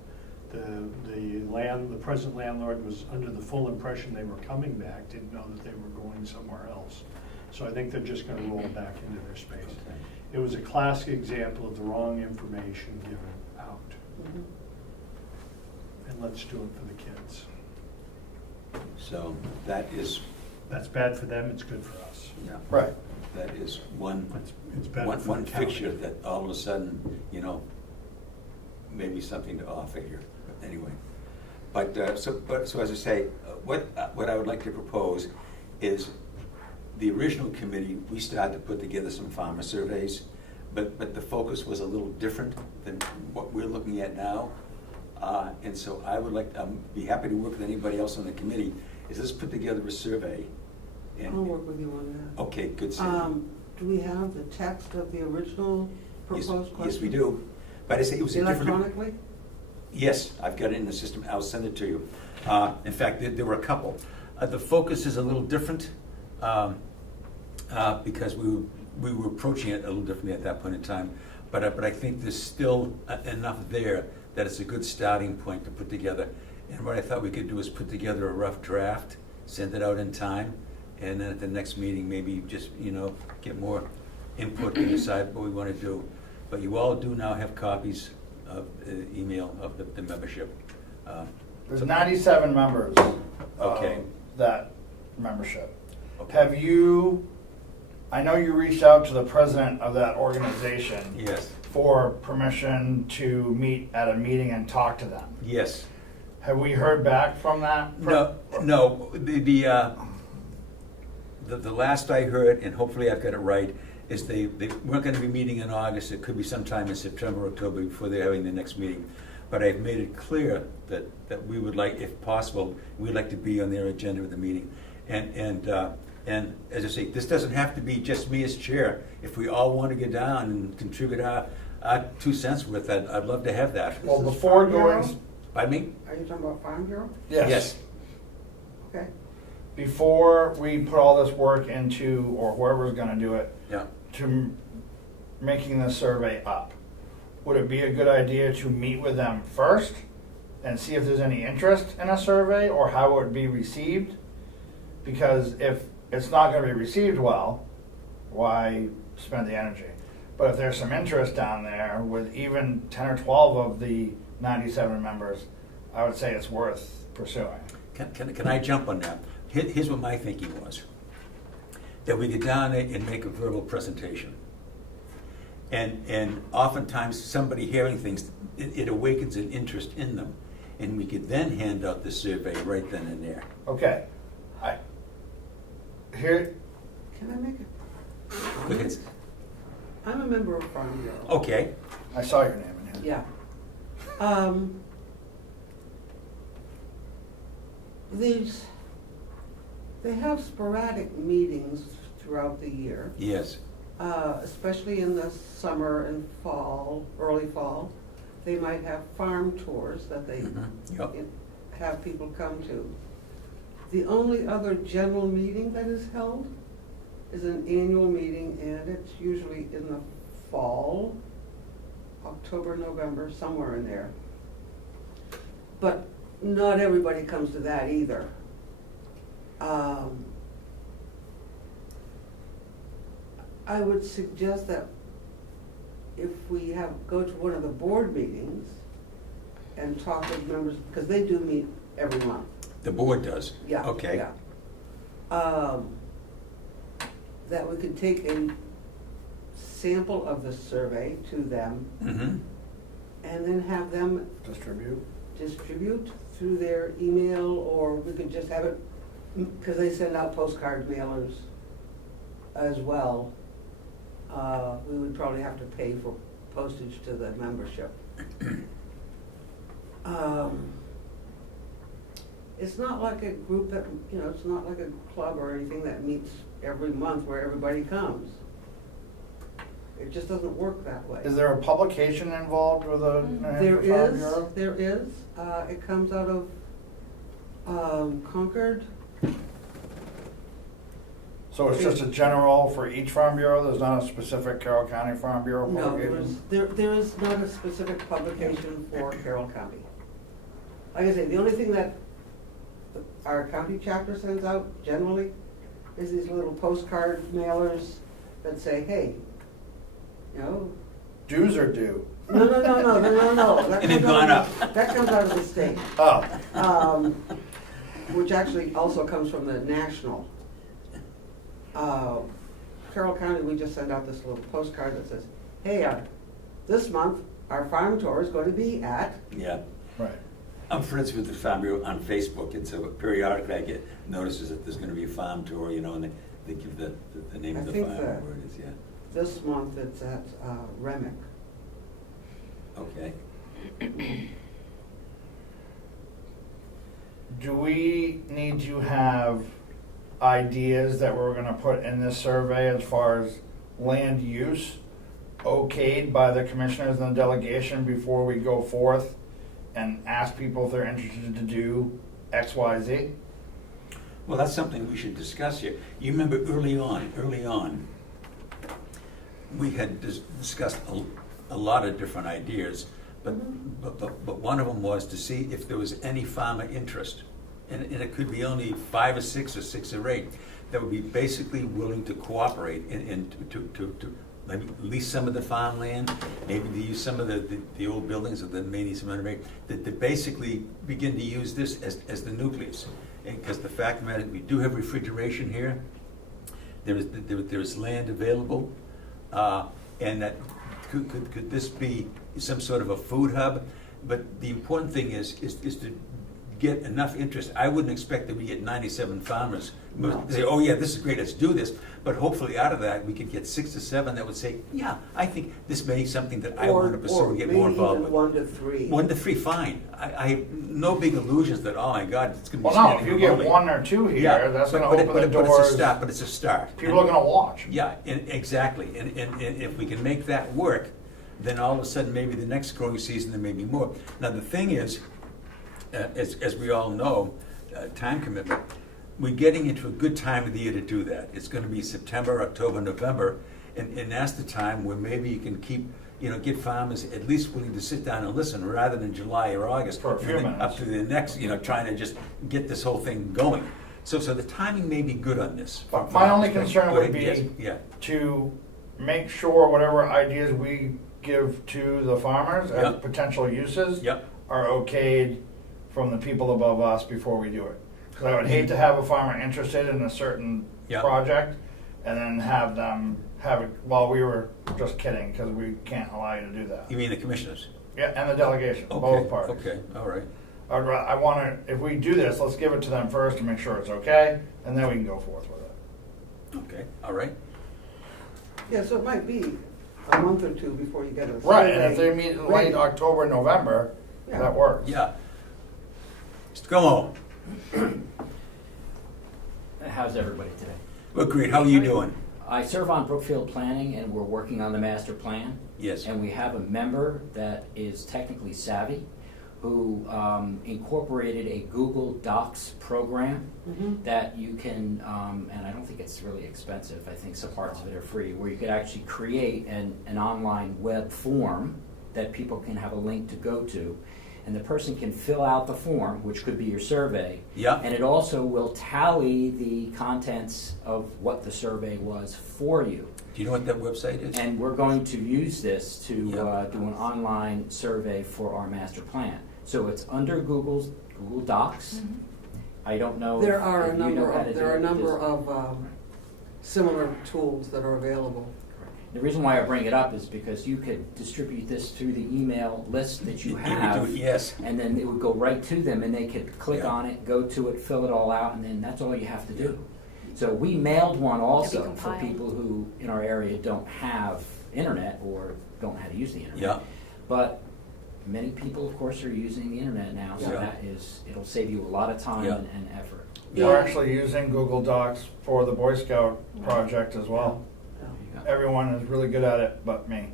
The present landlord was under the full impression they were coming back, didn't know that they were going somewhere else. So I think they're just gonna roll it back into their space. Okay. It was a classic example of the wrong information given out. Mhm. And let's do it for the kids. So that is, That's bad for them, it's good for us. yeah. right. That is one It's better for one the county. fixture that all of a sudden, maybe something to offer here, but anyway. So as I say, what I would like to propose is the original committee, we started to put together some farmer surveys, but the focus was a little different than what we're looking at now. And so I would like, be happy to work with anybody else on the committee, is let's put together a survey. And I'll work with you on that. okay, good, Sandy. Do we have the text of the original proposed question? Yes, we do. But I say it was a different. Electronically? Yes, I've got it in the system. I'll send it to you. In fact, there were a couple. The focus is a little different because we were approaching it a little differently at that point in time. But I think there's still enough there that it's a good starting point to put together. And what I thought we could do is put together a rough draft, send it out in time, and then at the next meeting, maybe just, get more input and decide what we want to do. But you all do now have copies of the email of the membership. There's 97 members of Okay. that membership. Okay. Have you, I know you reached out to the president of that organization Yes, for permission to meet at a meeting and talk to them. yes. Have we heard back from that? No, the last I heard, and hopefully I've got it right, is they weren't gonna be meeting in August, it could be sometime in September, October, before they're having the next meeting. But I've made it clear that we would like, if possible, we'd like to be on their agenda of the meeting. And as I say, this doesn't have to be just me as chair. If we all want to get down and contribute our 2 cents worth, I'd love to have that. Well, This is before Farm Bureau? going, Pardon me? Are you talking about Farm Bureau? yes, Okay. before we put all this work into, or whoever's gonna do it, Yeah. to making this survey up, would it be a good idea to meet with them first and see if there's any interest in a survey or how it would be received? Because if it's not gonna be received well, why spend the energy? But if there's some interest down there with even 10 or 12 of the 97 members, I would say it's worth pursuing. Can I jump on that? Here's what my thinking was. That we get down there and make a verbal presentation. And oftentimes, somebody hearing things, it awakens an interest in them. And we could then hand out the survey right then and there. Okay, here, Can I make it? Go ahead. I'm a member of Farm Bureau. Okay, I saw your name in here. Yeah. They have sporadic meetings throughout the year, yes. especially in the summer and fall, early fall. They might have farm tours that they Yep. have people come to. The only other general meeting that is held is an annual meeting, and it's usually in the fall, October, November, somewhere in there. But not everybody comes to that either. I would suggest that if we go to one of the board meetings and talk with members, because they do meet every month. The board does? Yeah. Okay. Yeah. That we could take a sample of the survey to them Mm-hmm. and then have them distribute through their email, or we could just have it, because they send out postcard mailers as well. We would probably have to pay for postage to the membership. It's not like a group that, it's not like a club or anything that meets every month where everybody comes. It just doesn't work that way. Is there a publication involved with a New There Hampshire Farm is, Bureau? there is. It comes out of Concord. So it's just a general for each Farm Bureau? There's not a specific Carroll County Farm Bureau No, publication? there is not a specific publication for Carroll County. Like I say, the only thing that our county chapter sends out generally is these little postcard mailers that say, hey, Dues or due? No. That And they've comes gone out of- That comes out of the state. Oh, Which actually also comes from the national. Carroll County, we just send out this little postcard that says, hey, this month, our farm tour is going to be at, Yeah. right. I'm friends with the Farm Bureau on Facebook, and so periodically I get notices that there's gonna be a farm tour, and they give the name of I the think farm, that- where it is, yeah. this month it's at Remick. Okay. Do we need to have ideas that we're gonna put in this survey as far as land use okayed by the commissioners and the delegation before we go forth and ask people if they're interested to do X, Y, Z? Well, that's something we should discuss here. You remember early on, we had discussed a lot of different ideas, but one of them was to see if there was any farmer interest. And it could be only 5 or 6 or 6 or 8 that would be basically willing to cooperate and to maybe lease some of the farmland, maybe to use some of the old buildings of the maintenance and renovation, that basically begin to use this as the nucleus. Because the fact of the matter, we do have refrigeration here. There is land available, and that could this be some sort of a food hub? But the important thing is to get enough interest. I wouldn't expect that we get 97 farmers who No. say, oh yeah, this is great, let's do this. But hopefully out of that, we could get 6 to 7 that would say, yeah, I think this may be something that I want to pursue and get more involved with. Or maybe even 1 to 3. 1 to 3, fine. I have no big illusions that, oh my God, it's gonna be Well, no, if standing you get room only. 1 or 2 here, Yeah, that's but- gonna but it- open the but it's a doors. start, but it's a start. People are gonna watch. Yeah, exactly, and if we can make that work, then all of a sudden, maybe the next growing season, there may be more. Now, the thing is, as we all know, time commitment, we're getting into a good time of the year to do that. It's gonna be September, October, November, and that's the time where maybe you can keep, get farmers at least willing to sit down and listen, rather than July or August. For a few and then Up minutes. to the next, trying to just get this whole thing going. So the timing may be good on this. But my only concern Go would ahead, yes, be yeah. to make sure whatever ideas we give to the farmers as Yep. potential uses Yep. are okayed from the people above us before we do it. Because I would hate to have a farmer interested in a certain Yep. project and then have them have it, well, we were just kidding, because we can't allow you to do that. You mean the commissioners? Yeah, and the delegation, Okay, both parties. okay, all right. I want to, if we do this, let's give it to them first to make sure it's okay, and then we can go forth with it. Okay, all right. Yeah, so it might be a month or 2 before you get a survey. Right, and if they meet in late ready. October, November, Yeah. that works. Yeah. Mr. Comeau, How's everybody today? well, great, how are you doing? I serve on Brookfield Planning, and we're working on the master plan. Yes. And we have a member that is technically savvy, who incorporated a Google Docs program Mhm. that you can, and I don't think it's really expensive, I think some parts of it are free, where you could actually create an online web form that people can have a link to go to. And the person can fill out the form, which could be your survey. Yeah. And it also will tally the contents of what the survey was for you. Do you know what that website is? And we're going to use this to Yeah. do an online survey for our master plan. So it's under Google Docs. Mhm. I don't know. There if are a you know number how of, to there do are a it. number There's- of similar tools that are available. The reason why I bring it up is because you could distribute this through the email list that you have. Yes. And then it would go right to them, and they could click Yeah. on it, go to it, fill it all out, and then that's all you have to do. So we mailed one also for compiled. people who in our area don't have internet or don't know how to use the internet. Yeah. But many people, of course, are using the internet now, so Yeah. that is, it'll save you a lot of time Yeah. and effort. Yeah. We're actually using Google Docs for the Boy Scout project as well. There you go. Everyone is really good at it but me.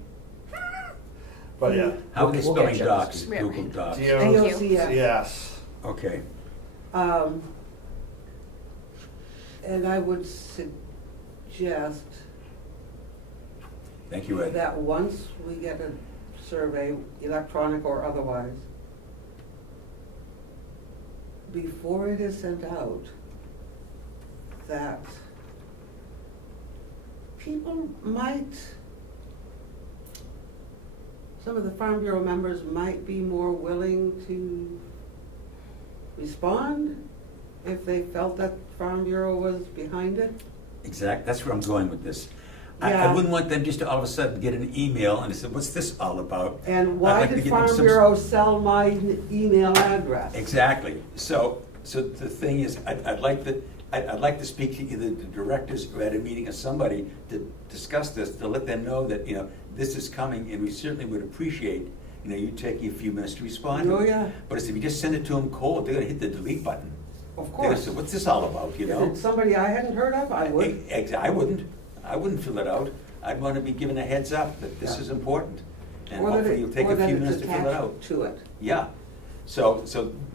But yeah. How are they We'll spelling get you up to docs? speed. Yeah, Google right. Docs. AOCS. Yes. Okay. And I would suggest Thank you, Ed. that once we get a survey, electronic or otherwise, before it is sent out, that people might, some of the Farm Bureau members might be more willing to respond if they felt that Farm Bureau was behind it. Exact, that's where I'm going with this. I Yeah. wouldn't want them just to all of a sudden get an email and they said, what's this all about? And I'd why like to did give them Farm some- Bureau sell my email address? Exactly. So the thing is, I'd like to speak to either the directors or at a meeting or somebody to discuss this, to let them know that, this is coming, and we certainly would appreciate, you taking a few minutes to respond to it. Oh, yeah. But if you just send it to them cold, they're gonna hit the delete button. Of They're gonna course. say, what's this all about, If it's somebody I hadn't heard of, I would. I wouldn't fill it out. I'd want to be given a heads up that this Yeah. is important. And Or that hopefully it- you'll take or a that few it's minutes to fill it attached out. to it. Yeah. So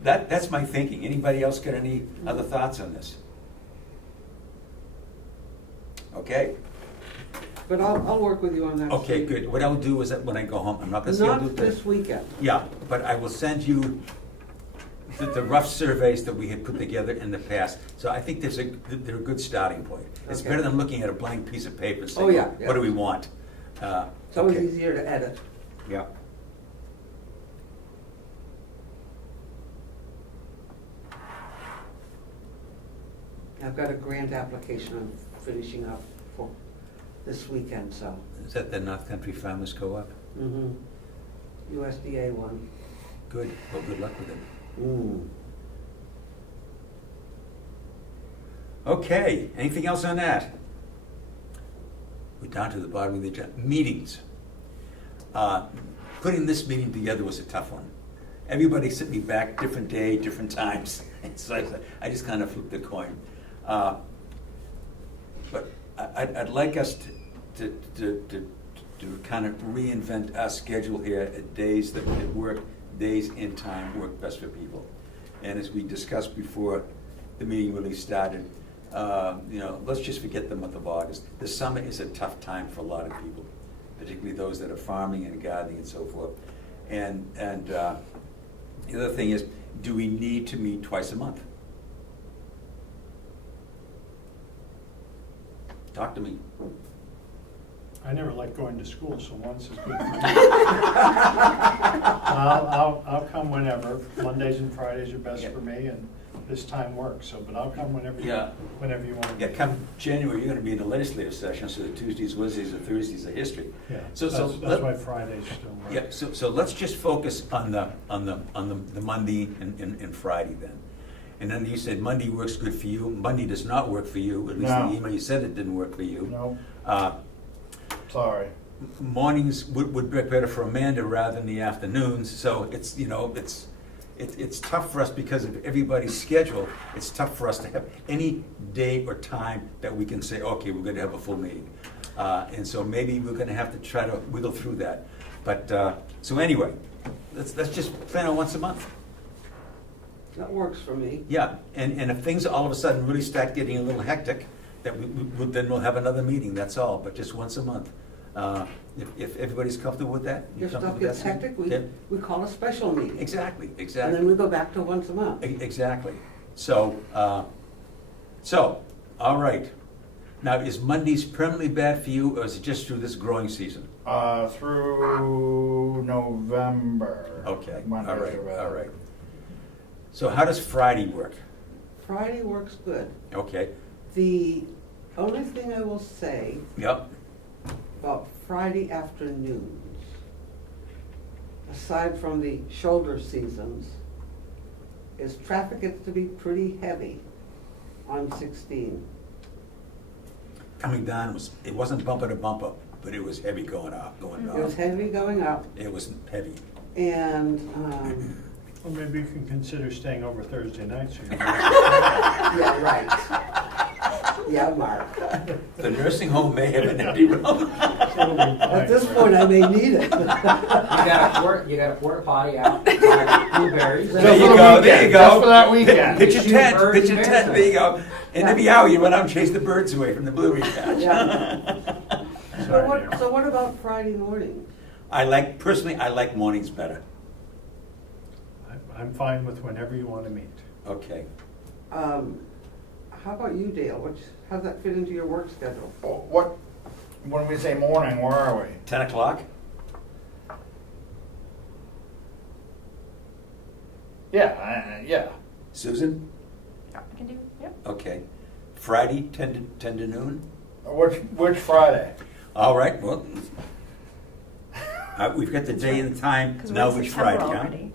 that's my thinking. Anybody else got any other thoughts on this? Okay. But I'll work with you on that. Okay, Steve. good. What I'll do is that when I go home, I'm not gonna say I'll do Not this. this weekend. Yeah, but I will send you the rough surveys that we had put together in the past. So I think they're a good starting point. It's Okay. better than looking at a blank piece of paper and Oh, saying, yeah, yeah. what do we want? It's always Okay. easier to edit. Yeah. I've got a grant application I'm finishing up for this weekend, so. Is that the North Country Farmers Co-op? USDA one. Good. Well, good luck with it. Mm. Okay, anything else on that? We're down to the bottom of the agenda. Meetings. Putting this meeting together was a tough one. Everybody sent me back different day, different times. So I just kind of flipped the coin. But I'd like us to kind of reinvent our schedule here at days that work, days in time work best for people. And as we discussed before the meeting really started, let's just forget the month of August. The summer is a tough time for a lot of people, particularly those that are farming and gardening and so forth. And the other thing is, do we need to meet twice a month? Talk to me. I never liked going to school, so once is good for me. I'll come whenever. Mondays and Fridays are best Yeah. for me, and this time works, but I'll come whenever Yeah. whenever you want. Yeah, come January, you're gonna be in the legislative session, so the Tuesdays, Wednesdays, and Thursdays are history. Yeah, So that's why Fridays still work. Yeah, so let's just focus on the Monday and Friday then. And then you said Monday works good for you. Monday does not work for you. At least No. the email you said it didn't work for you. No, Uh, sorry. Mornings would work better for Amanda rather than the afternoons. So it's it's tough for us because of everybody's schedule. It's tough for us to have any day or time that we can say, okay, we're going to have a full meeting. And so maybe we're going to have to try to wiggle through that. But so anyway, let's just plan on once a month. That works for me. Yeah, and if things all of a sudden really start getting a little hectic, that then we'll have another meeting, that's all, but just once a month. If everybody's comfortable with that? you If stuff comfortable with gets that? hectic, Yeah. we call a special meeting. Exactly, And exactly. then we go back to once a month. Exactly. So, all right. Now, is Mondays permanently bad for you, or is it just through this growing season? Through November. Okay, Mondays all right, are bad. all right. So how does Friday work? Friday works good. Okay, The only thing I will say yep, about Friday afternoons, aside from the shoulder seasons, is traffic gets to be pretty heavy on 16. coming down, it wasn't bumper to bumper, but it was heavy going up, going It was down. heavy going up, It was heavy. and, Well, maybe you can consider staying over Thursday nights. yeah, right. Yeah, Mark. The nursing home may have an empty room. At this point, I may need it. You got a porta potty out, blueberries. There you for the go, there weekend, you go. just for that weekend. Pitch a Shoot tent, birds pitch a and tent, bears. there you go. And every hour you run out and chase the birds away from the blueberry patch. Yeah. Sorry, dear. So what about Friday morning? Personally, I like mornings better. I'm fine with whenever you want to meet. Okay. How about you, Dale? How's that fit into your work schedule? What, when we say morning, where are we? 10 o'clock? Yeah. Susan? Yeah, I can do, yep. Okay. Friday, 10 to noon? Which Friday? All right, well, we've got the day and the time, Because now we're in which September Friday, huh? already.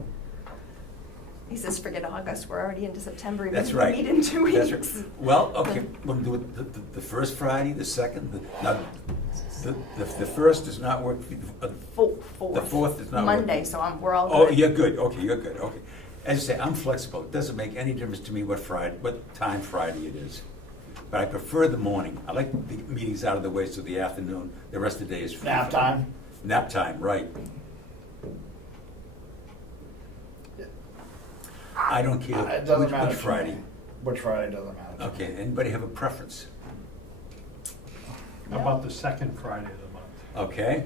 He says, forget August, we're already into September. even That's if we right. meet in 2 That's weeks. right. Well, okay, we'll do it the first Friday, the second, the first does not work, Fourth. the fourth does not work. Monday, so we're all Oh, good. you're good, okay, you're good, okay. As I say, I'm flexible, it doesn't make any difference to me what time Friday it is. But I prefer the morning, I like the meetings out of the way, so the afternoon, the rest of the day is free. Nap time? Nap time, right. I don't care It doesn't which matter. to Friday. me. Which Friday doesn't matter. to me. Okay, anybody have a preference? How about the second Friday of the month? Okay,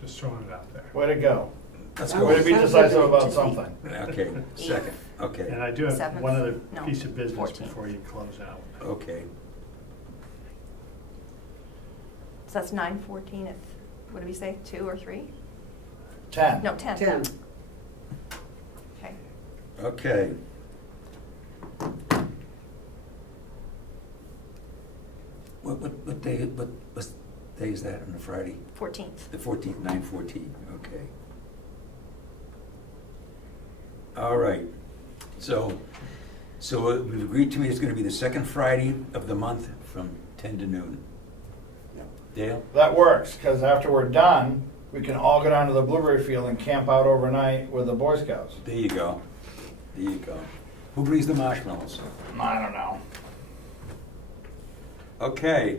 Just throwing it out there. Way to go. let's I Way go. to be Sounds decisive good about to me. something. Okay, second, okay, And I do have Seventh? one other No, piece of business 14th. before you close out. okay. So that's 9:14 at, what did we say, 2 or 3? 10. No, 10. 10. Okay. Okay. What day is that on a Friday? 14th. The 14th, 9/14, okay. All right, so So we've agreed to meet, it's gonna be the second Friday of the month from 10 to noon. Yep. Dale? That works, because after we're done, we can all go down to the Blueberry Field and camp out overnight with the Boy Scouts. There you go. There you go. Who brings the marshmallows? I don't know. Okay.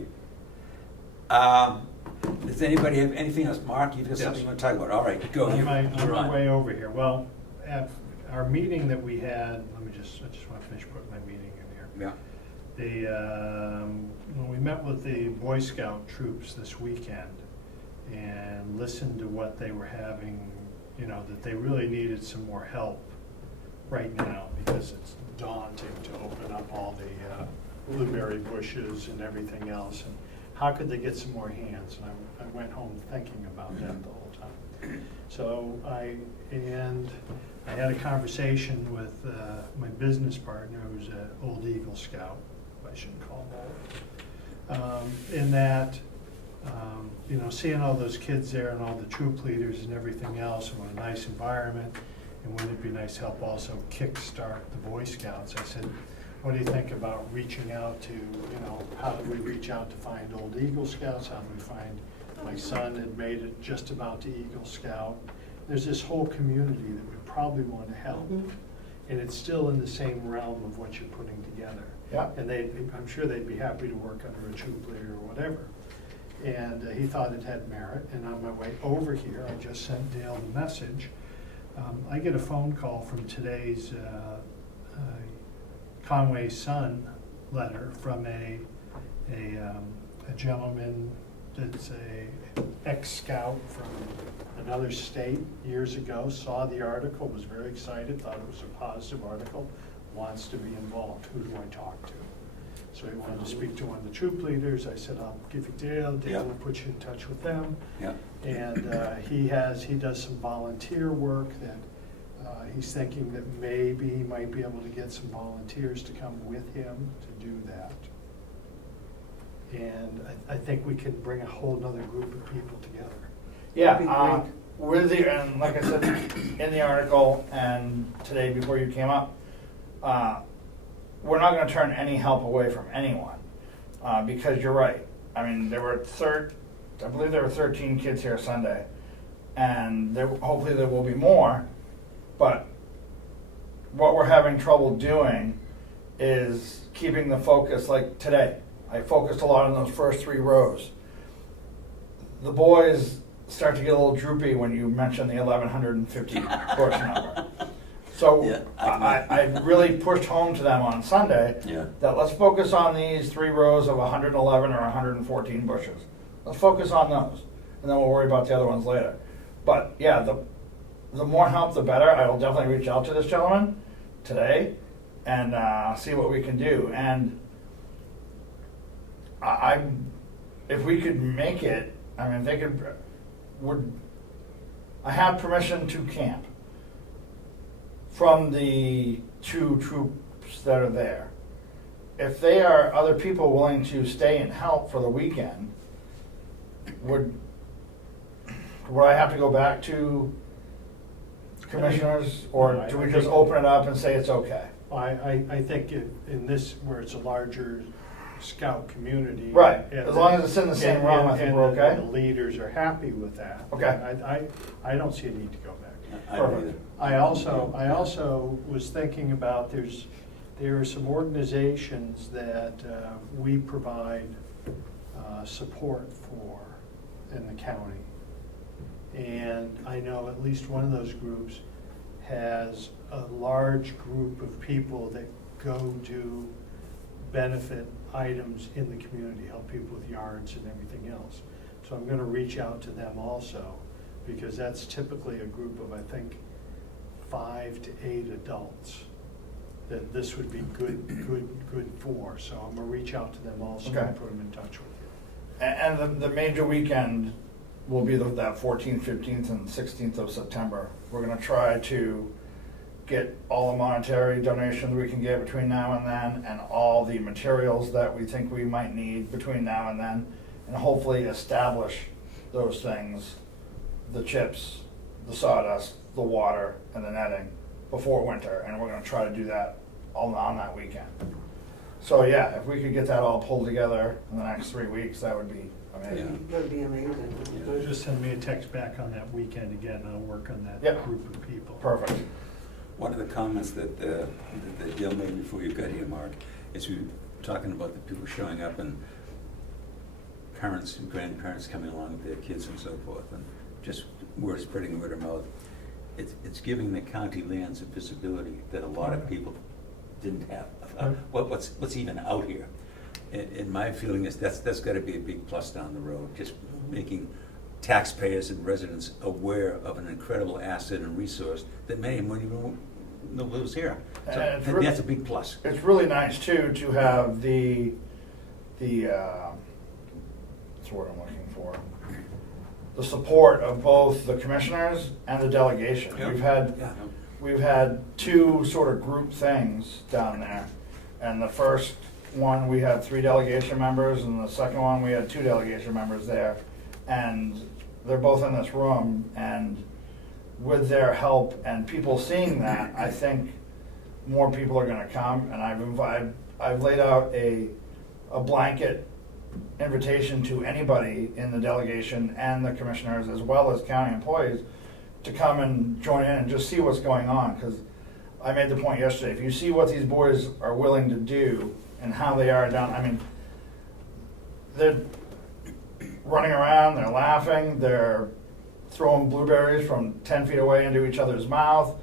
Does anybody have anything else? Mark, you've got something you want to talk about? All right, go. On my You're on. way over here, well, at our meeting that we had, I just want to finish putting my meeting in here. Yeah. When we met with the Boy Scout troops this weekend and listened to what they were having, that they really needed some more help right now because it's daunting to open up all the blueberry bushes and everything else. And how could they get some more hands? And I went home thinking about that the whole time. So I had a conversation with my business partner, who's an old Eagle Scout, I shouldn't call him old, in that, seeing all those kids there and all the troop leaders and everything else, and what a nice environment, and wouldn't it be nice to help also kickstart the Boy Scouts? I said, what do you think about reaching out to, how do we reach out to find old Eagle Scouts? How do we find, my son had made it just about to Eagle Scout. There's this whole community that we probably want to help. Mhm. And it's still in the same realm of what you're putting together. Yeah. And I'm sure they'd be happy to work under a troop leader or whatever. And he thought it had merit, and on my way over here, I just sent Dale the message. I get a phone call from today's Conway Sun letter from a gentleman that's a ex-scout from another state years ago, saw the article, was very excited, thought it was a positive article, wants to be involved. Who do I talk to? So he wanted to speak to one of the troop leaders. I said, I'll give you Dale. Dale Yeah. will put you in touch with them. Yeah. And he does some volunteer work that he's thinking that maybe he might be able to get some volunteers to come with him to do that. And I think we can bring a whole nother group of people together. That'd be Yeah, great. and like I said in the article and today before you came up, we're not going to turn any help away from anyone because you're right. I mean, I believe there were 13 kids here Sunday, and hopefully there will be more. But what we're having trouble doing is keeping the focus. Like today, I focused a lot on those first 3 rows. The boys start to get a little droopy when you mention the 1,150 course number. So Yeah, I really pushed home to them on Sunday Yeah. that let's focus on these 3 rows of 111 or 114 bushes. Let's focus on those, and then we'll worry about the other ones later. But yeah, the more help, the better. I will definitely reach out to this gentleman today and see what we can do. And if we could make it, I mean, if they I have permission to camp from the 2 troops that are there. If they are other people willing to stay and help for the weekend, would I have to go back to commissioners, or do we just open it up and say it's okay? I think in this, where it's a larger scout community. Right, and- as long as it's in the same realm, I think and we're okay. The leaders are happy with that. Okay. I don't see a need to go back. I don't Perfect. either. I also was thinking about, there are some organizations that we provide support for in the county. And I know at least one of those groups has a large group of people that go do benefit items in the community, help people with yards and everything else. So I'm gonna reach out to them also, because that's typically a group of, I think, 5 to 8 adults that this would be good for. So I'm gonna reach out to them also Okay. and put them in touch with you. And the major weekend will be that 14th, 15th, and 16th of September. We're going to try to get all the monetary donations we can get between now and then, and all the materials that we think we might need between now and then, and hopefully establish those things, the chips, the sawdust, the water, and the netting, before winter. And we're going to try to do that on that weekend. So yeah, if we could get that all pulled together in the next 3 weeks, that would be amazing. That would be amazing. Just send me a text back on that weekend again, and I'll work on that Yep. group of people. Perfect. One of the comments that Dale made before you got here, Mark, is we were talking about the people showing up and parents and grandparents coming along with their kids and so forth, and just we're spreading word of mouth. It's giving the county lands a visibility that a lot of people didn't have. What's even out here? And my feeling is that's got to be a big plus down the road, just making taxpayers and residents aware of an incredible asset and resource that many of them wouldn't even know was here. So And it's that's a big plus. It's really nice too to have the what's the word I'm looking for? The support of both the commissioners and the delegation. Yeah. We've had two sort of group things down there. And the first one, we had 3 delegation members, and the second one, we had 2 delegation members there. And they're both in this room, and with their help and people seeing that, I think more people are gonna come, and I've laid out a blanket invitation to anybody in the delegation and the commissioners, as well as county employees, to come and join in and just see what's going on, because I made the point yesterday, if you see what these boys are willing to do and how they are down, I mean, they're running around, they're laughing, they're throwing blueberries from 10 feet away into each other's mouth.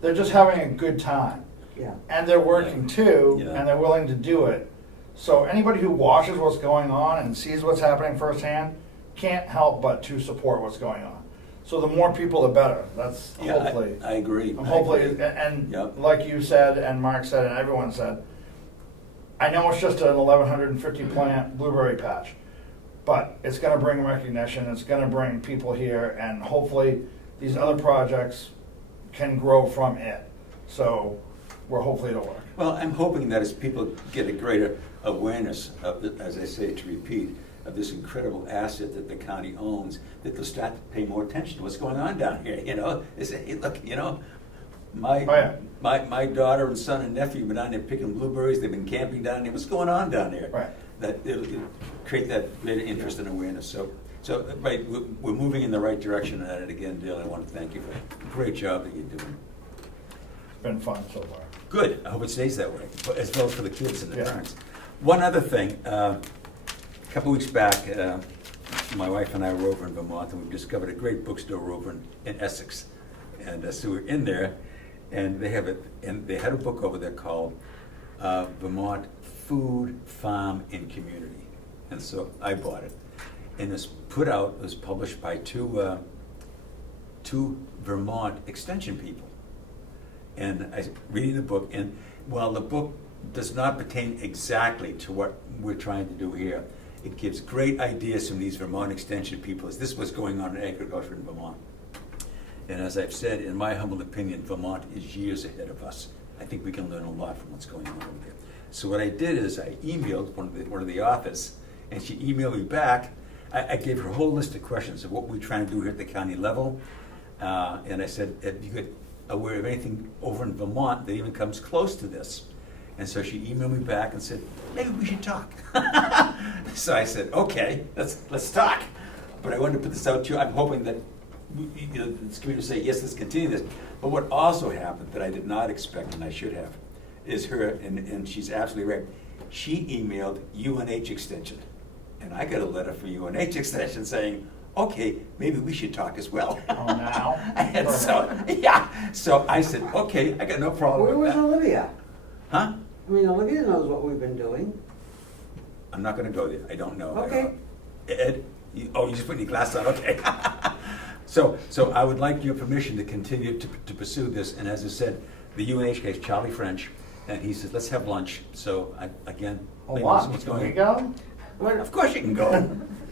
They're just having a good time. Yeah. And they're working too, Yeah. and they're willing to do it. So anybody who watches what's going on and sees what's happening firsthand can't help but to support what's going on. So the more people, the better. That's hopefully. I agree. Hopefully, and Yep. like you said, and Mark said, and everyone said, I know it's just an 1,150 plant blueberry patch, but it's gonna bring recognition, it's gonna bring people here, and hopefully these other projects can grow from it. So hopefully it'll work. Well, I'm hoping that as people get a greater awareness of, as I say, to repeat, of this incredible asset that the county owns, that they'll start to pay more attention to what's going on down here, you know? They say, hey, look, you know, my daughter and son and nephew have been down there picking blueberries, they've been camping down there, what's going on down there? Right. That it'll create that greater interest and awareness. So right, we're moving in the right direction at it again, Dale. I want to thank you for the great job that you're doing. It's been fun so far. Good, I hope it stays that way, as well as for the kids and the Yeah. parents. One other thing, a couple weeks back, my wife and I were over in Vermont, and we discovered a great bookstore over in Essex. And so we're in there, and they had a book over there called Vermont Food, Farm, and Community. And so I bought it. And it was published by two Vermont extension people. And I reading the book, and while the book does not pertain exactly to what we're trying to do here, it gives great ideas from these Vermont extension people as this is what's going on in agriculture in Vermont. And as I've said, in my humble opinion, Vermont is years ahead of us. I think we can learn a lot from what's going on over there. So what I did is I emailed one of the authors, and she emailed me back. I gave her a whole list of questions of what we're trying to do here at the county level. And I said, if you could aware of anything over in Vermont that even comes close to this. And so she emailed me back and said, maybe we should talk. So I said, okay, let's talk. But I wanted to put this out to you. I'm hoping that this committee will say, yes, let's continue this. But what also happened that I did not expect, and I should have, is her, and she's absolutely right, she emailed UNH Extension. And I got a letter from UNH Extension saying, okay, maybe we should talk as well. Oh, now? And so I said, okay, I got no problem Where with was that. Olivia? Huh? I mean, Olivia knows what we've been doing. I'm not gonna go there, I don't know. Okay. Ed, you just put your glass on, okay. So I would like your permission to continue to pursue this, and as I said, the UNH case, Charlie French, and he says, let's have lunch. So again. A maybe lot. what's Can going we on. go? Of course you can go.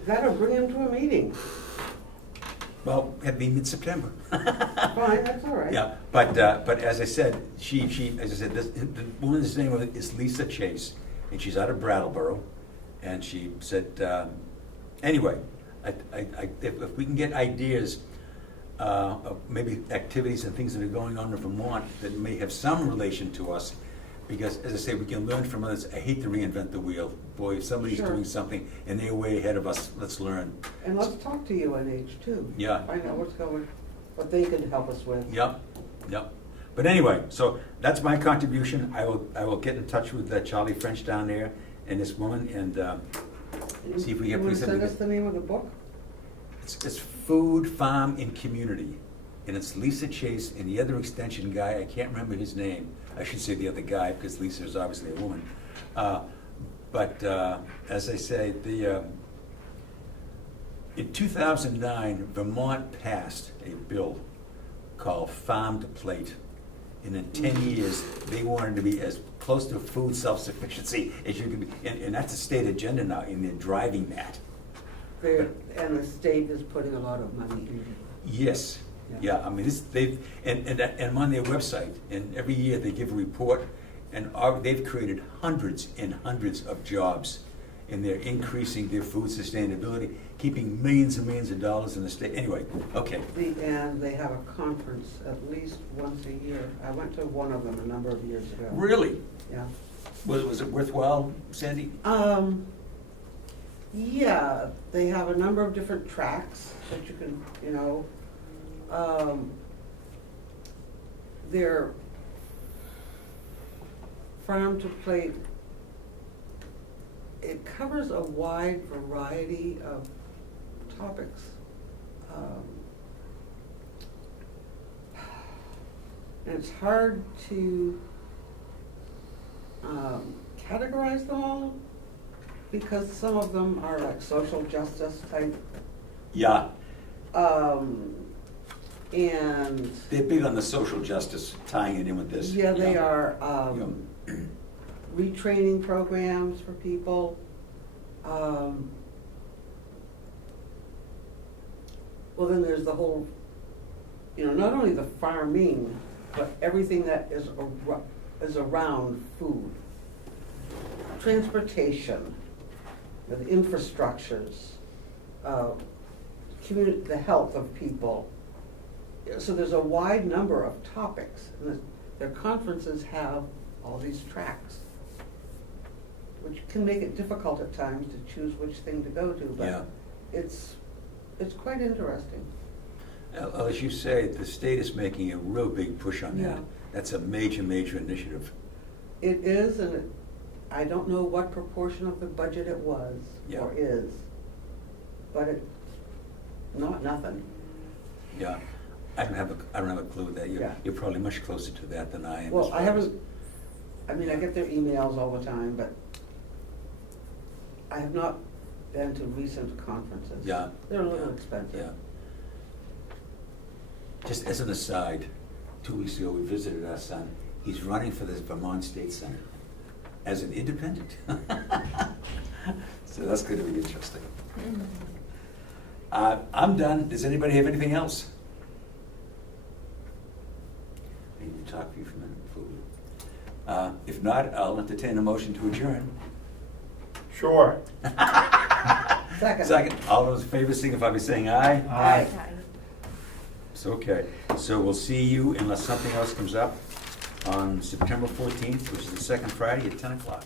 Gotta bring him to a meeting. Well, it'd be mid-September. Fine, that's all right. Yeah, but as I said, this woman's name is Lisa Chase, and she's out of Brattleboro, and she said, anyway, if we can get ideas of maybe activities and things that are going on in Vermont that may have some relation to us, Because, as I say, we can learn from others. I hate to reinvent the wheel. Boy, if somebody's Sure. doing something and they're way ahead of us, let's learn. And let's talk to UNH too. Yeah. Find out what they could help us with. Yep, yep. But anyway, so that's my contribution. I will get in touch with Charlie French down there and this woman and see if we can You put wanna something. send us the name of the book? It's Food, Farm, and Community. And it's Lisa Chase and the other extension guy, I can't remember his name. I should say the other guy because Lisa is obviously a woman. But as I say, in 2009, Vermont passed a bill called Farm to Plate. And in 10 years, they wanted to be as close to food self-sufficiency as you can be. And that's a state agenda now, and they're driving that. And the state is putting a lot of money into it. Yes, yeah, I mean, and I'm on their website, and every year they give a report, and they've created hundreds and hundreds of jobs, and they're increasing their food sustainability, keeping millions and millions of dollars in the state. Anyway, okay. And they have a conference at least once a year. I went to one of them a number of years ago. Really? Yeah. Was it worthwhile, Sandy? Yeah, they have a number of different tracks that you can, their farm to plate, it covers a wide variety of topics. And it's hard to categorize them all because some of them are like social justice type. Yeah, And they're big on the social justice, tying it in with this. yeah, they are Yeah. retraining programs for people. Well, then there's the whole, not only the farming, but everything that is around food. Transportation, the infrastructures, the health of people. So there's a wide number of topics, and their conferences have all these tracks, which can make it difficult at times to choose which thing to go to, Yeah. but it's quite interesting. As you say, the state is making a real big push on that. Yeah. That's a major, major initiative. It is, and I don't know what proportion of the budget it was Yeah. or is, but it's not nothing. Yeah, I don't have a clue that Yeah. you're probably much closer to that than I am. Well, as I far as- haven't, I get their emails all the time, but I have not been to recent conferences. Yeah. They're a little Yeah. expensive. Yeah. Just as an aside, 2 weeks ago, we visited our son. He's running for the Vermont State Senate as an independent. So that's going to be interesting. I'm done. Does anybody have anything else? I need to talk to you for a minute before we. If not, I'll entertain a motion to adjourn. Sure. Second. Second, all those in favor signify by saying aye. Aye. So, okay, so we'll see you, unless something else comes up, on September 14th, which is the second Friday at 10 o'clock.